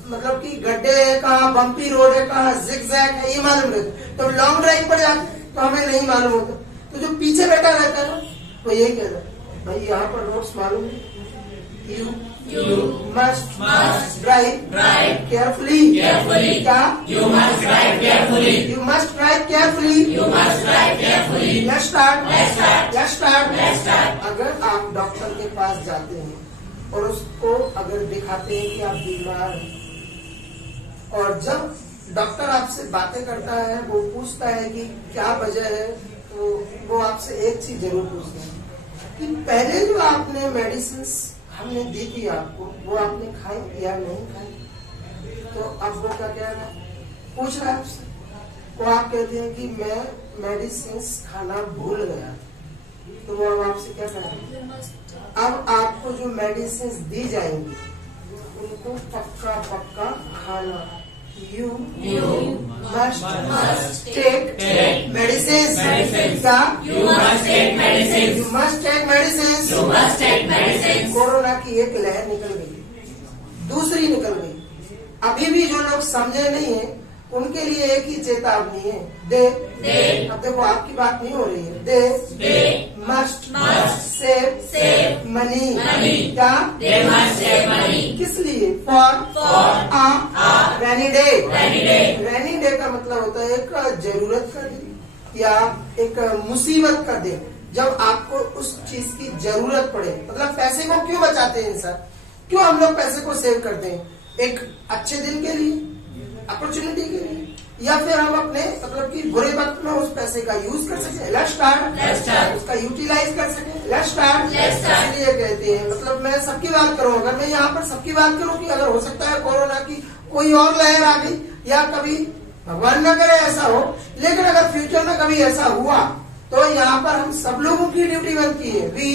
मतलब कि गड्ढे है, कहाँ बम्पी रोड है, कहाँ जिगजैग है, ये मालूम रहता है। तो लॉन्ग ड्राइव पर जाते हैं तो हमें नहीं मालूम होता, तो जो पीछे बैठा रहता है ना वो यही कहता है भाई यहाँ पर रोड्स मालूम है। You must drive carefully. क्या? You must drive carefully. You must drive carefully. Let's start. अगर आप डॉक्टर के पास जाते हैं और उसको अगर दिखाते हैं कि आप बीमार हैं और जब डॉक्टर आपसे बातें करता है वो पूछता है कि क्या वजह है, तो वो आपसे एक चीज जरूर पूछता है कि पहले जो आपने मेडिसिन हमने दी थी आपको वो आपने खाई या नहीं खाई। तो अब वो क्या कह रहा है, पूछ रहा है आपसे, वो आप कहते हैं कि मैं मेडिसिन खाना भूल गया। तो वो अब आपसे क्या कह रहा है, अब आपको जो मेडिसिन दी जाएंगी उनको पक्का खाना। You must take medicines. क्या? You must take medicines. You must take medicines. Corona की एक लहर निकल गई, दूसरी निकल गई। अभी भी जो लोग समझे नहीं है उनके लिए एक ही चेतावनी है, दे। अब देखो आपकी बात नहीं हो रही है। They must save money. क्या? They must save money. किस लिए? For uh rainy day. Rainy day का मतलब होता है एक जरूरत का दिन या एक मुसीबत का दिन, जब आपको उस चीज की जरूरत पड़े। मतलब पैसे को क्यों बचाते हैं इंसान, क्यों हम लोग पैसे को सेव करते हैं? एक अच्छे दिन के लिए, अपॉर्चुनिटी के लिए, या फिर हम अपने मतलब कि बुरे वक्त में उस पैसे का यूज कर सके। Let's start. उसका यूटिलाइज कर सके। Let's start. इसलिए कहते हैं, मतलब मैं सबकी बात करूँ, अगर मैं यहाँ पर सबकी बात करूँ कि अगर हो सकता है कोरोना की कोई और लहर आ गई या कभी भगवान न करे ऐसा हो, लेकिन अगर फ्यूचर में कभी ऐसा हुआ तो यहाँ पर हम सब लोगों की ड्यूटी बनती है। We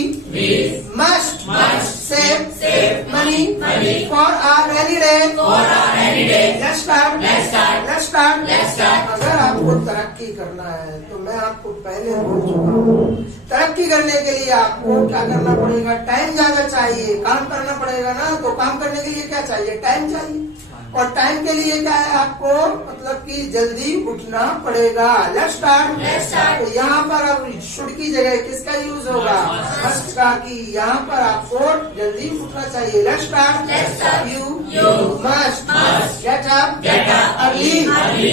must save money for our rainy day. Let's start. अगर आपको तरक्की करना है तो मैं आपको पहले बोल चुका हूँ, तरक्की करने के लिए आपको क्या करना पड़ेगा, टाइम ज्यादा चाहिए, काम करना पड़ेगा ना। तो काम करने के लिए क्या चाहिए, टाइम चाहिए। और टाइम के लिए क्या है, आपको मतलब कि जल्दी उठना पड़ेगा। Let's start. तो यहाँ पर अब शुड की जगह किसका यूज होगा, मस्ट का, कि यहाँ पर आपको जल्दी उठना चाहिए। Let's start. You must get up early.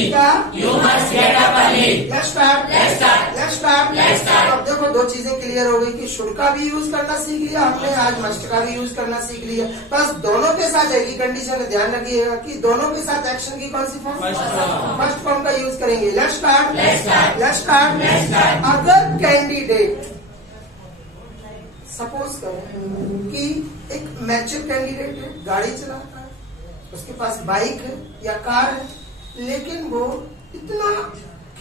क्या? You must get up early. Let's start. अब देखो दो चीजें क्लियर हो गई कि शुड का भी यूज करना सीख लिया हमने, आज मस्ट का भी यूज करना सीख लिया। बस दोनों के साथ एक ही कंडीशन है, ध्यान रखिएगा कि दोनों के साथ एक्शन की कौन सी फॉर्म, फर्स्ट फॉर्म का यूज करेंगे। Let's start. अगर कैंडिडेट सपोज करें कि एक मैच्योर कैंडिडेट है, गाड़ी चलाता है, उसके पास बाइक है या कार है, लेकिन वो इतना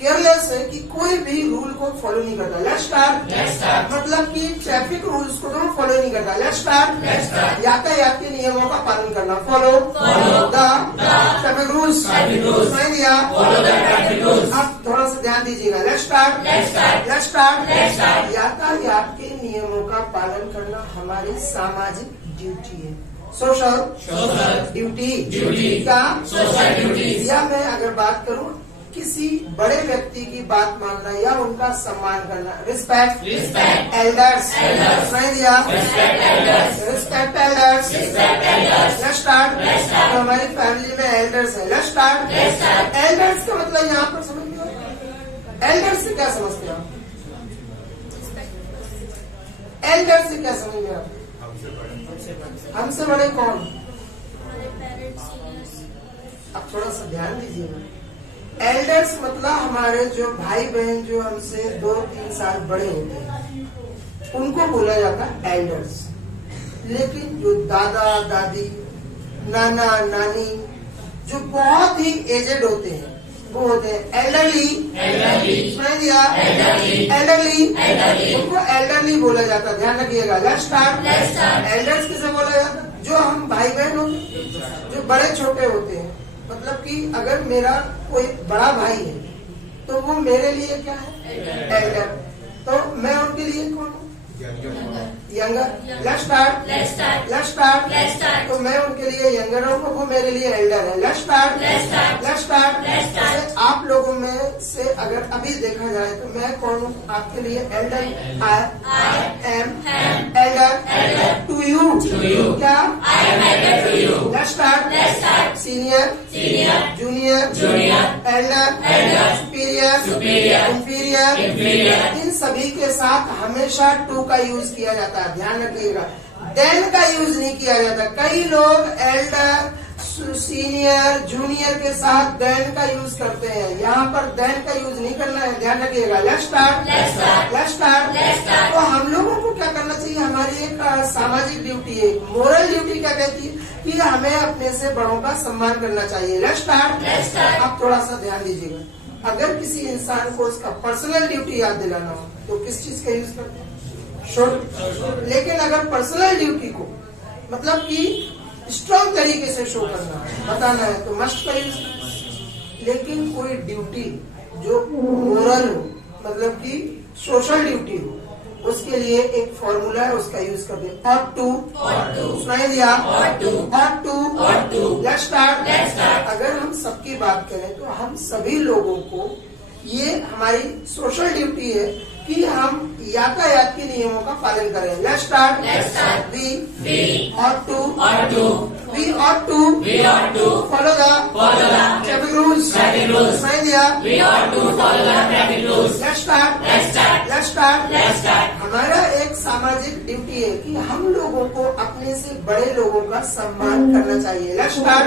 केयरलेस है कि कोई भी रूल को फॉलो नहीं करता। Let's start. मतलब कि ट्रैफिक रूल्स को तो फॉलो नहीं करता। Let's start. यातायात के नियमों का पालन करना, फॉलो द ट्रैफिक रूल्स। समझ लिया? अब थोड़ा सा ध्यान दीजिएगा। Let's start. यातायात के नियमों का पालन करना हमारी सामाजिक ड्यूटी है, सोशल ड्यूटी। क्या? Social duty. या मैं अगर बात करूँ किसी बड़े व्यक्ति की बात मानना या उनका सम्मान करना, रिस्पेक्ट एल्डर्स। समझ दिया? Respect elders. Let's start. तो हमारी फैमिली में एल्डर्स है। Let's start. एल्डर्स का मतलब यहाँ पर समझ लो, एल्डर्स से क्या समझते हैं आप? एल्डर्स से क्या समझते हैं आप? हमसे बड़े कौन? अब थोड़ा सा ध्यान दीजिएगा। एल्डर्स मतलब हमारे जो भाई बहन जो हमसे 2-3 साल बड़े होते हैं उनको बोला जाता है एल्डर्स। लेकिन जो दादा दादी, नाना नानी जो बहुत ही एजेड होते हैं वो होते हैं एल्डरली। सुनाई दिया? एल्डरली। उनको एल्डरली बोला जाता है। ध्यान रखिएगा। Let's start. एल्डर्स किसे बोला जाता है? जो हम भाई बहन होते हैं जो बड़े छोटे होते हैं। मतलब कि अगर मेरा कोई बड़ा भाई है तो वो मेरे लिए क्या है? एल्डर। तो मैं उनके लिए कौन हूँ? यंगर। Let's start. तो मैं उनके लिए यंगर हूँ, वो मेरे लिए एल्डर है। Let's start. आप लोगों में से अगर अभी देखा जाए तो मैं कौन हूँ आपके लिए? Elder. I am elder to you. क्या? Let's start. Senior, junior, elder, superior, inferior. इन सभी के साथ हमेशा टू का यूज किया जाता है। ध्यान रखिएगा। देन का यूज नहीं किया जाता। कई लोग एल्डर, सीनियर, जूनियर के साथ देन का यूज करते हैं। यहाँ पर देन का यूज नहीं करना है। ध्यान रखिएगा। Let's start. तो हम लोगों को क्या करना चाहिए? हमारी एक सामाजिक ड्यूटी है, मोरल ड्यूटी क्या कहती है कि हमें अपने से बड़ों का सम्मान करना चाहिए। Let's start. आप थोड़ा सा ध्यान दीजिएगा। अगर किसी इंसान को उसका पर्सनल ड्यूटी याद दिलाना हो तो किस चीज का यूज करते हैं? शुड। लेकिन अगर पर्सनल ड्यूटी को मतलब कि स्ट्रॉन्ग तरीके से शो करना है, बताना है तो मस्ट का यूज करते हैं। लेकिन कोई ड्यूटी जो मोरल हो मतलब कि सोशल ड्यूटी हो उसके लिए एक फॉर्मूला है, उसका यूज करते हैं। Ought to. सुनाई दिया? Ought to. Let's start. अगर हम सबकी बात करें तो हम सभी लोगों को ये हमारी सोशल ड्यूटी है कि हम यातायात के नियमों का पालन करें। Let's start. We ought to follow the traffic rules. सुनाई दिया? Let's start. हमारा एक सामाजिक ड्यूटी है कि हम लोगों को अपने से बड़े लोगों का सम्मान करना चाहिए। Let's start.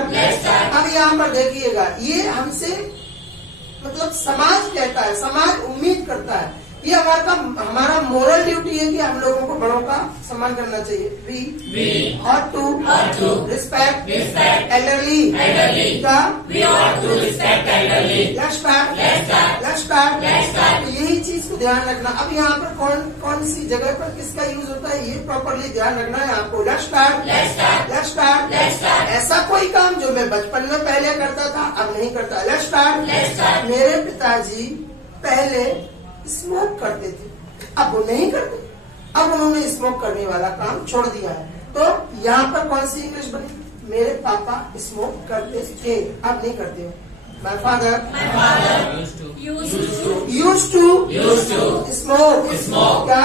अब यहाँ पर देखिएगा, ये हमसे मतलब समाज कहता है, समाज उम्मीद करता है, ये हमारा मोरल ड्यूटी है कि हम लोगों को बड़ों का सम्मान करना चाहिए। We ought to respect elderly. Let's start. यही चीज को ध्यान रखना। अब यहाँ पर कौन सी जगह पर किसका यूज होता है ये प्रॉपरली ध्यान रखना है आपको। Let's start. ऐसा कोई काम जो मैं बचपन में पहले करता था अब नहीं करता। Let's start. मेरे पिताजी पहले स्मोक करते थे, अब वो नहीं करते। अब उन्होंने स्मोक करने वाला काम छोड़ दिया है। तो यहाँ पर कौन सी इंग्लिश बनी? मेरे पापा स्मोक करते थे, अब नहीं करते। My father used to smoke. क्या?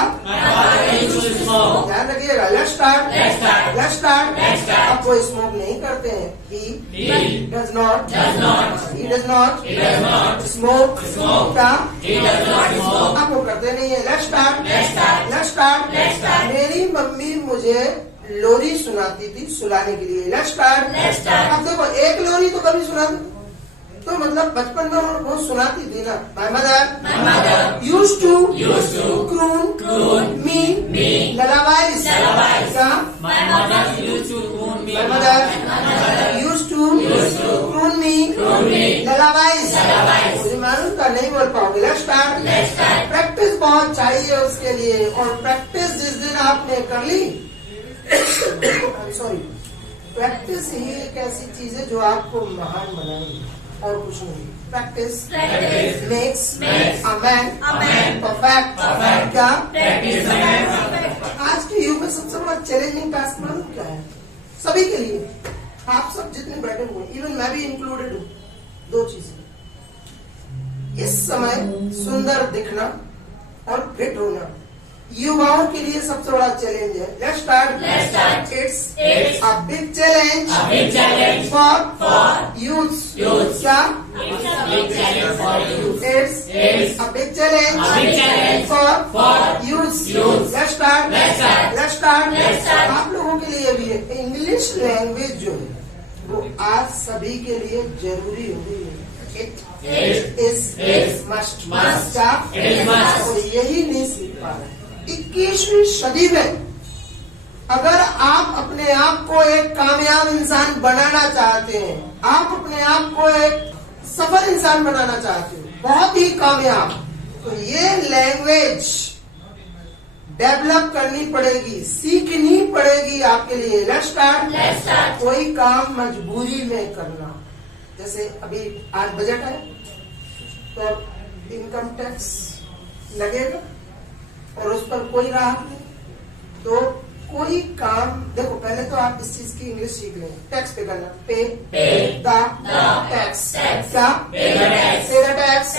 ध्यान रखिएगा। Let's start. अब वो स्मोक नहीं करते हैं। He does not smoke. क्या? अब वो करते नहीं है। Let's start. मेरी मम्मी मुझे लोरी सुनाती थी सुलाने के लिए। Let's start. अब देखो, एक लोरी तो कभी सुनाती तो मतलब बचपन में वो सुनाती थी ना। My mother used to croon me lullabies. क्या? My mother used to croon me. My mother used to croon me lullabies. मुझे मालूम था नहीं बोल पाओगे। Let's start. प्रैक्टिस बहुत चाहिए उसके लिए, और प्रैक्टिस जिस दिन आपने कर ली सॉरी, प्रैक्टिस ही एक ऐसी चीज है जो आपको महान बनाएगी और कुछ नहीं। Practice makes a man perfect. क्या? आज के युग में सबसे बड़ा चैलेंजिंग टास्क मालूम क्या है? सभी के लिए, आप सब जितने बैठे हुए, इवन मैं भी इंक्लूडेड हूँ। दो चीजें इस समय, सुंदर दिखना और फिट होना युवाओं के लिए सबसे बड़ा चैलेंज है। Let's start. It's a big challenge for youth. क्या? It's a big challenge for youth. It's a big challenge for youth. Let's start. आप लोगों के लिए भी है। इंग्लिश लैंग्वेज जो है वो आज सभी के लिए जरूरी हो गई है। इट इज मस्ट और यही नहीं सीख पा रहे। 21वीं सदी में अगर आप अपने आप को एक कामयाब इंसान बनाना चाहते हैं, आप अपने आप को एक सफल इंसान बनाना चाहते हो, बहुत ही कामयाब, तो ये लैंग्वेज डेवलप करनी पड़ेगी, सीखनी पड़ेगी आपके लिए। Let's start. कोई काम मजबूरी में करना, जैसे अभी आज बजट है तो इनकम टैक्स लगेगा और उस पर कोई राहत नहीं, तो कोई काम, देखो पहले तो आप इस चीज की इंग्लिश सीख लें। टैक्स पे करना, पे द टैक्स, क्या पे द टैक्स,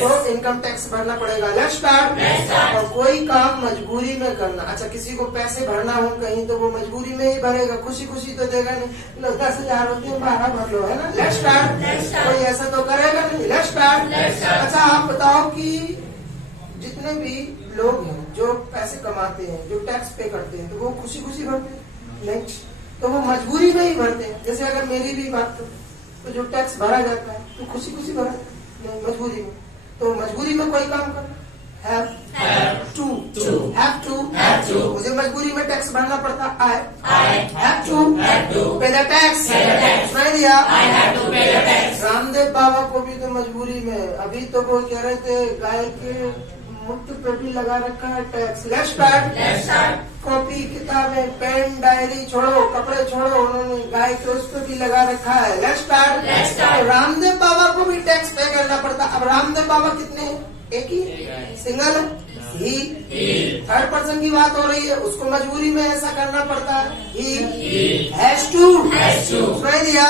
तो इनकम टैक्स भरना पड़ेगा। Let's start. और कोई काम मजबूरी में करना, अच्छा किसी को पैसे भरना हो कहीं तो वो मजबूरी में ही भरेगा, खुशी खुशी तो देगा नहीं। लो 10,000 होते हैं 12 भर लो, है ना। Let's start. कोई ऐसा तो करेगा नहीं। Let's start. अच्छा आप बताओ कि जितने भी लोग हैं जो पैसे कमाते हैं, जो टैक्स पे करते हैं, तो वो खुशी खुशी भरते हैं? नहीं, तो वो मजबूरी में ही भरते हैं। जैसे अगर मेरी भी बात करूं तो जो टैक्स भरा जाता है तो खुशी खुशी भरा नहीं, मजबूरी में। तो मजबूरी में कोई काम करना, हैव टू, मुझे मजबूरी में टैक्स भरना पड़ता, आई हैव टू पे द टैक्स, सुनाई दिया। रामदेव बाबा को भी तो मजबूरी में, अभी तो वो कह रहे थे गाय के मुफ्त पे भी लगा रखा है टैक्स। Let's start. कॉपी किताबें पेन डायरी छोड़ो, कपड़े छोड़ो, उन्होंने गाय के उस पे भी लगा रखा है। Let's start. रामदेव बाबा को भी टैक्स पे करना पड़ता। अब रामदेव बाबा कितने हैं? एक ही, सिंगल है, ही। थर्ड पर्सन की बात हो रही है, उसको मजबूरी में ऐसा करना पड़ता है, ही हैज टू, सुनाई दिया।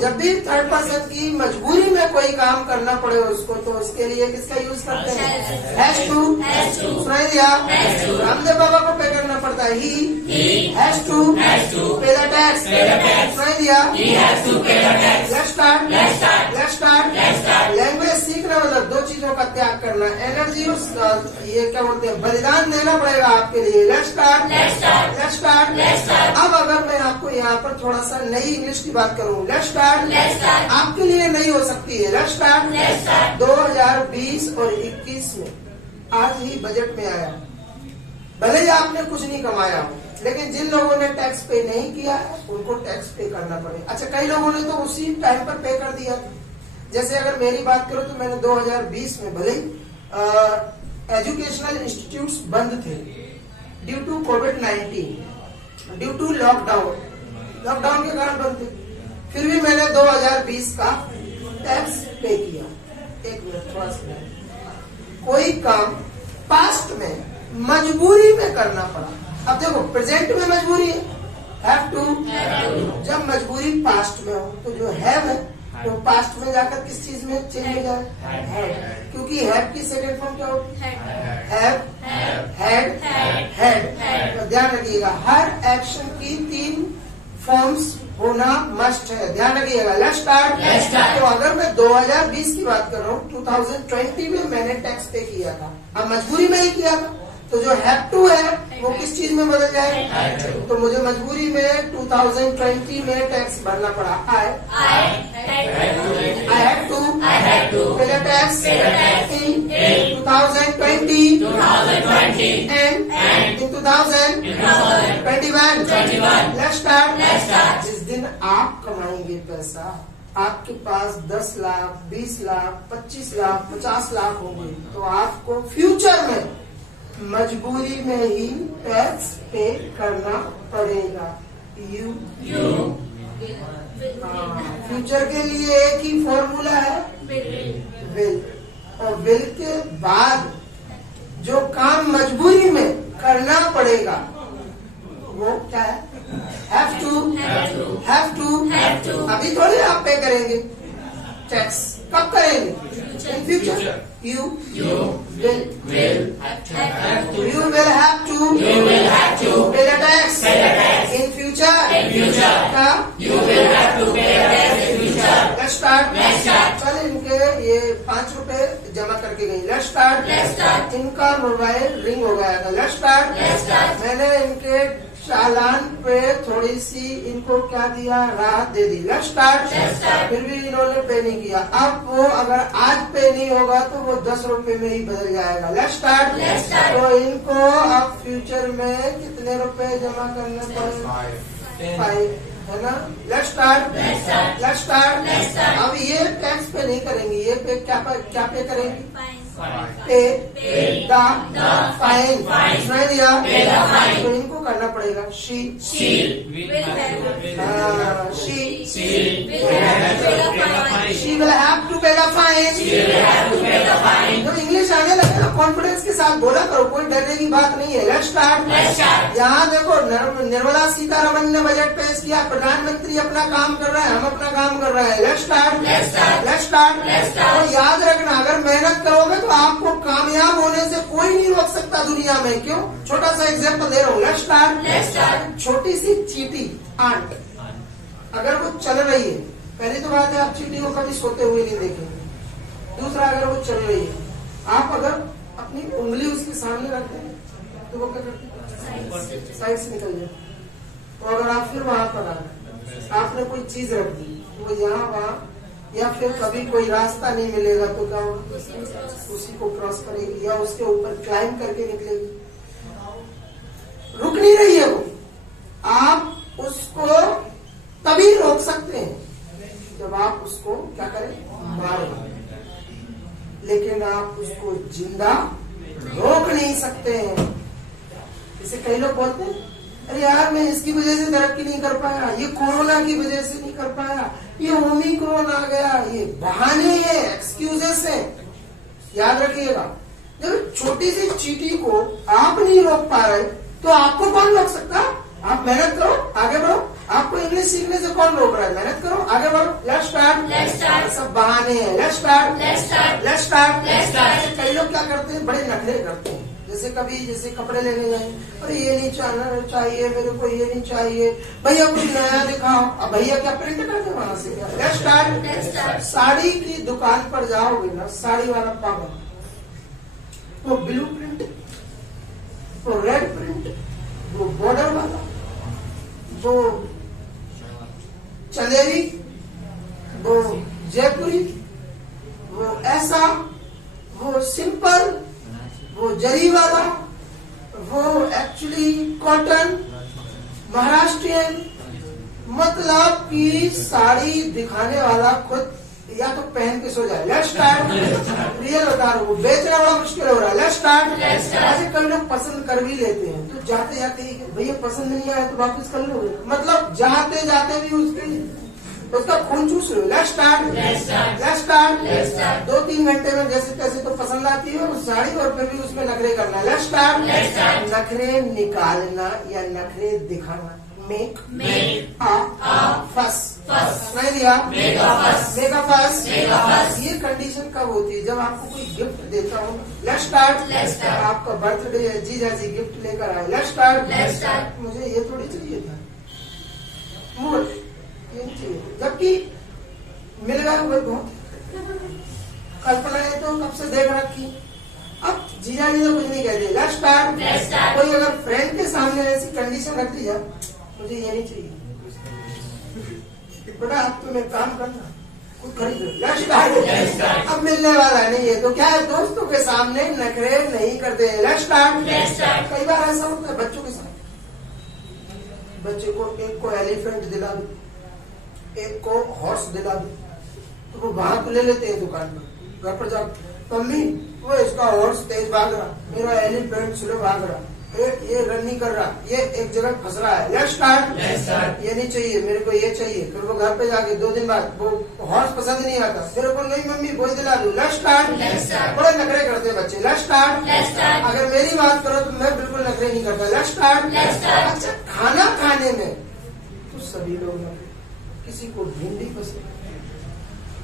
जब भी थर्ड पर्सन की मजबूरी में कोई काम करना पड़े उसको, तो उसके लिए किसका यूज करते हैं? हैज टू, सुनाई दिया। रामदेव बाबा को पे करना पड़ता है, ही हैज टू पे द टैक्स, सुनाई दिया। Let's start. लैंग्वेज सीखना मतलब दो चीजों का त्याग करना, एनर्जी, ये क्या बोलते हैं, बलिदान देना पड़ेगा आपके लिए। Let's start. अब अगर मैं आपको यहाँ पर थोड़ा सा नई इंग्लिश की बात करूँ, लेट्स स्टार्ट आपके लिए नई हो सकती है। लेट्स स्टार्ट 2020 और 21 में आज ही बजट में आया, भले ही आपने कुछ नहीं कमाया हो, लेकिन जिन लोगों ने टैक्स पे नहीं किया है उनको टैक्स पे करना पड़ेगा। अच्छा कई लोगों ने तो उसी टाइम पर पे कर दिया। जैसे अगर मेरी बात करो तो मैंने 2020 में, भले एजुकेशनल इंस्टीट्यूट्स बंद थे ड्यू टू कोविड-19, ड्यू टू लॉकडाउन के कारण बंद थे, फिर भी मैंने 2020 का टैक्स पे किया। एक मिनट थोड़ा सा, कोई काम पास्ट में मजबूरी में करना पड़ा। अब देखो प्रेजेंट में मजबूरी है, हैव टू। जब मजबूरी पास्ट में हो तो जो हैव है तो पास्ट में जाकर किस चीज में चेंज हो जाए? हैड, क्योंकि हैव की सेकंड फॉर्म क्या होती है? Have, had. तो ध्यान रखिएगा हर एक्शन की 3 फॉर्म्स होना मस्ट है, ध्यान रखिएगा। Let's start. तो अगर मैं 2020 की बात कर रहा हूँ, 2020 में मैंने टैक्स पे किया था, अब मजबूरी में ही किया था, तो जो हैव टू है वो किस चीज में बदल जाए? तो मुझे मजबूरी में 2020 में टैक्स भरना पड़ा। आई हैव टू पे the tax in 2020 and in 2021। Let's start. जिस दिन आप कमाएंगे पैसा, आपके पास 10 लाख, 20 लाख, 25 लाख, 50 लाख होंगे, तो आपको फ्यूचर में मजबूरी में ही टैक्स पे करना पड़ेगा। फ्यूचर के लिए एक ही फॉर्मूला है, विल। और विल के बाद जो काम मजबूरी में करना पड़ेगा वो क्या है? Have to. अभी थोड़ी आप पे करेंगे टैक्स, कब करेंगे? In future. You will have to pay the tax in future. You will have to pay the tax in future. Let's start. चल इनके ये 5 रुपए जमा करके गई। Let's start. इनका मोबाइल रिंग हो गया था। Let's start. मैंने इनके चालान पे थोड़ी सी इनको क्या दिया, राहत दे दी। Let's start. फिर भी इन्होंने पे नहीं किया। अब वो अगर आज पे नहीं होगा तो वो 10 रुपए में ही बदल जाएगा। Let's start. तो इनको अब फ्यूचर में कितने रुपए जमा करने पड़ेंगे? 5, है ना। Let's start. Let's start. अब ये टैक्स पे नहीं करेंगी, ये पे क्या पे करेंगी? पे द फाइन। सुनाई दिया? तो इनको करना पड़ेगा शी विल हैव टू पे द फाइन। जब इंग्लिश आने लगे ना कॉन्फिडेंस के साथ बोला करो, कोई डरने की बात नहीं है। Let's start. यहाँ देखो निर्मला सीतारमण ने बजट पेश किया, प्रधानमंत्री अपना काम कर रहा है, हम अपना काम कर रहे हैं। Let's start. Let's start. तो याद रखना, अगर मेहनत करोगे तो आपको कामयाब होने से कोई नहीं रोक सकता दुनिया में। क्यों? छोटा सा एग्जांपल दे रहा हूँ। Let's start. छोटी सी चींटी आंट अगर वो चल रही है, पहली तो बात है आप चींटी को कभी सोते हुए नहीं देखेंगे। दूसरा, अगर वो चल रही है, आप अगर अपनी उंगली उसके सामने रखते हैं तो वो क्या करती है? साइड से निकल जाए। तो अगर आप फिर वहां पर आपने कोई चीज रख दी, वो यहाँ वहाँ, या फिर कभी कोई रास्ता नहीं मिलेगा तो क्या होगा? उसी को क्रॉस करेगी या उसके ऊपर क्लाइंब करके निकलेगी। रुक नहीं रही है वो। आप उसको तभी रोक सकते हैं जब आप उसको क्या करें? मारें। लेकिन आप उसको जिंदा रोक नहीं सकते हैं। इसे कई लोग बोलते हैं, अरे यार मैं इसकी वजह से तरक्की नहीं कर पाया, ये कोरोना की वजह से नहीं कर पाया, ये ओमिक्रॉन आ गया। ये बहाने हैं, एक्सक्यूजेस हैं। याद रखिएगा, जब छोटी सी चींटी को आप नहीं रोक पा रहे तो आपको कौन रोक सकता? आप मेहनत करो, आगे बढ़ो। आपको इंग्लिश सीखने से कौन रोक रहा है? मेहनत करो, आगे बढ़ो। Let's start. सब बहाने हैं। Let's start. Let's start. कई लोग क्या करते हैं? बड़े नखरे करते हैं। जैसे कपड़े लेने गए, अरे ये नहीं चाहिए मेरे को, ये नहीं चाहिए, भैया कुछ नया दिखाओ। अब भैया क्या प्रिंट करते वहां से क्या? Let's start. साड़ी की दुकान पर जाओगे ना, साड़ी वाला पागल, वो ब्लू प्रिंट, वो रेड प्रिंट, वो बॉर्डर वाला, वो चंदेरी, वो जयपुरी, वो ऐसा, वो सिंपल, वो जरी वाला, वो एक्चुअली कॉटन, महाराष्ट्रियन। मतलब कि साड़ी दिखाने वाला खुद या तो पहन के सो जाए। Let's start. रियल बता रहा हूँ, बेचना बड़ा मुश्किल हो रहा है। Let's start. ऐसे कई लोग पसंद कर भी लेते हैं, तो जाते जाते भैया पसंद नहीं आया तो वापस कर लो। मतलब जाते जाते भी उसका खून चूस लो। Let's start. Let's start. 2-3 घंटे में जैसे तैसे तो पसंद आती है उस साड़ी, और फिर भी उसमें नखरे करना। Let's start. नखरे निकालना या नखरे दिखाना। मेक अ फस। नहीं दिया? मेक अ फस। ये कंडीशन कब होती है? जब आपको कोई गिफ्ट देता हो। Let's start. आपका बर्थडे है, जीजा जी गिफ्ट लेकर आए। Let's start. मुझे ये थोड़ी चाहिए था, मोर ये चाहिए, जबकि मिल गया कोई बहुत। कल्पनाएं तो कब से देख रखी। अब जीजा जी तो कुछ नहीं कहते। Let's start. कोई अगर फ्रेंड के सामने ऐसी कंडीशन रख दी, मुझे ये नहीं चाहिए, बेटा अब तुम एक काम करना, कुछ खरीद लो। Let's start. अब मिलने वाला नहीं है तो क्या है? दोस्तों के सामने नखरे नहीं करते हैं। Let's start. कई बार ऐसा होता है बच्चों के साथ, बच्चे को एक को एलिफेंट दिला दो, एक को हॉर्स दिला दो, तो वो वहां तो ले लेते हैं दुकान पर। घर पर जाओ, मम्मी वो इसका हॉर्स तेज भाग रहा, मेरा एलिफेंट स्लो भाग रहा, ये रन नहीं कर रहा, ये एक जगह फंस रहा है। Let's start. ये नहीं चाहिए मेरे को, ये चाहिए। फिर वो घर पे जाके 2 दिन बाद वो हॉर्स पसंद नहीं आता, मेरे को नहीं मम्मी वही दिला दो। Let's start. बड़े नखरे करते हैं बच्चे। Let's start. अगर मेरी बात करो तो मैं बिल्कुल नखरे नहीं करता। Let's start. अच्छा, खाना खाने में तो सभी लोग नखरे, किसी को भिंडी पसंद,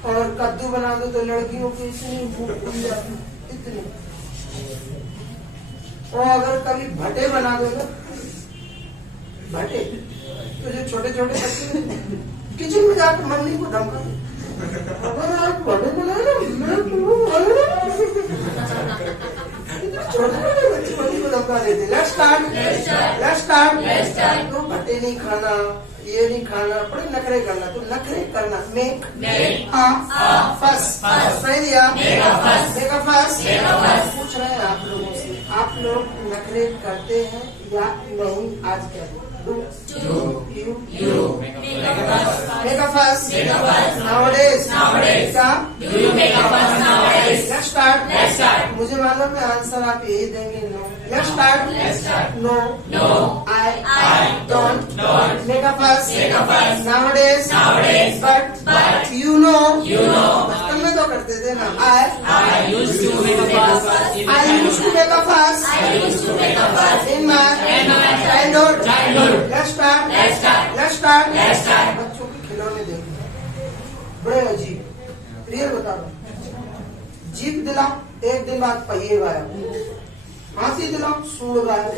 और कद्दू बना दो तो लड़कियों की इतनी भूख खुल जाती, इतनी। और अगर कभी भटे बना दो ना, भटे, तो जो छोटे छोटे बच्चे किचन में जाकर मम्मी को धमका, अगर आप भटे बनाए ना, छोटे छोटे बच्चे मम्मी को धमका बता देते लेट्स स्टार्ट। तो भट्टे नहीं खाना, ये नहीं खाना, बड़े नखरे करना। तो नखरे करना मेक अ फस, सही दिया मेक अ फस। पूछ रहे हैं आप लोगों से, आप लोग नखरे करते हैं या नहीं? आज क्या you make a fuss nowadays क्या let's start। मुझे मालूम है आंसर आप यही देंगे no. let's start no I don't make a fuss nowadays but you know बचपन में तो करते थे ना। I used to make a fuss in my childhood। let's start। बच्चों के खिलौने देखो बड़े अजीब, रियल बता रहा हूँ। जीप दिलाओ, एक दिन बाद पहिए गायब। हाथी दिलाओ, सूंड गायब।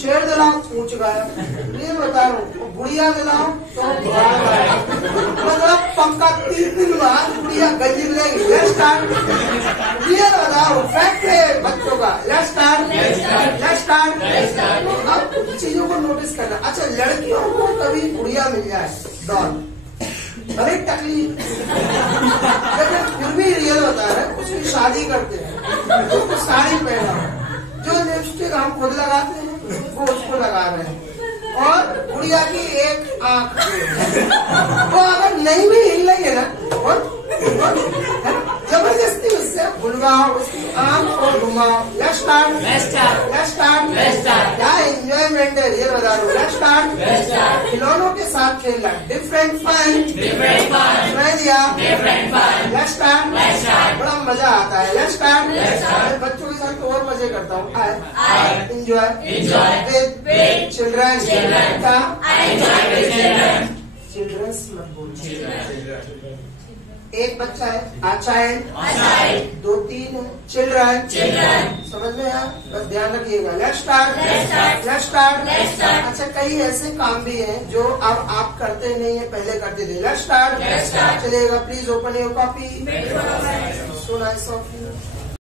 शेर दिलाओ, पूंछ गायब। रियल बता रहा हूँ। बुढ़िया दिलाओ तो मतलब पक्का 3 दिन बाद बुढ़िया गंजी मिलेगी। Let's start. रियल बताओ, फैक्ट है बच्चों का। Let's start. अब चीजों को नोटिस करना। अच्छा, लड़कियों को कभी बुढ़िया मिल जाए डॉल, बड़ी तकलीफ, लेकिन फिर भी रियल बता रहे हैं, उसकी शादी करते हैं, उसको साड़ी पहना, जो लिपस्टिक हम खुद लगाते हैं वो उसको लगा रहे हैं, और गुड़िया की एक आंख वो अगर नहीं भी हिल रही है ना, जबरदस्ती उससे भुलवाओ, उसकी आंख को घुमाओ। Let's start. क्या एंजॉयमेंट है, ये बता रहा हूँ। Let's start. खिलौनों के साथ खेलना, डिफरेंट फन सुनाई दिया। Let's start. बड़ा मजा आता है। Let's start. बच्चों के साथ तो और मजे करता हूँ। I enjoy with children. Childrens मत बोलो। एक बच्चा है, a child, 2-3 है, चिल्ड्रन। समझ में आया? बस ध्यान रखिएगा। Let's start. अच्छा, कई ऐसे काम भी हैं जो अब आप करते नहीं है, पहले करते थे। Let's start. चलिएगा, please open your copy. So nice of you.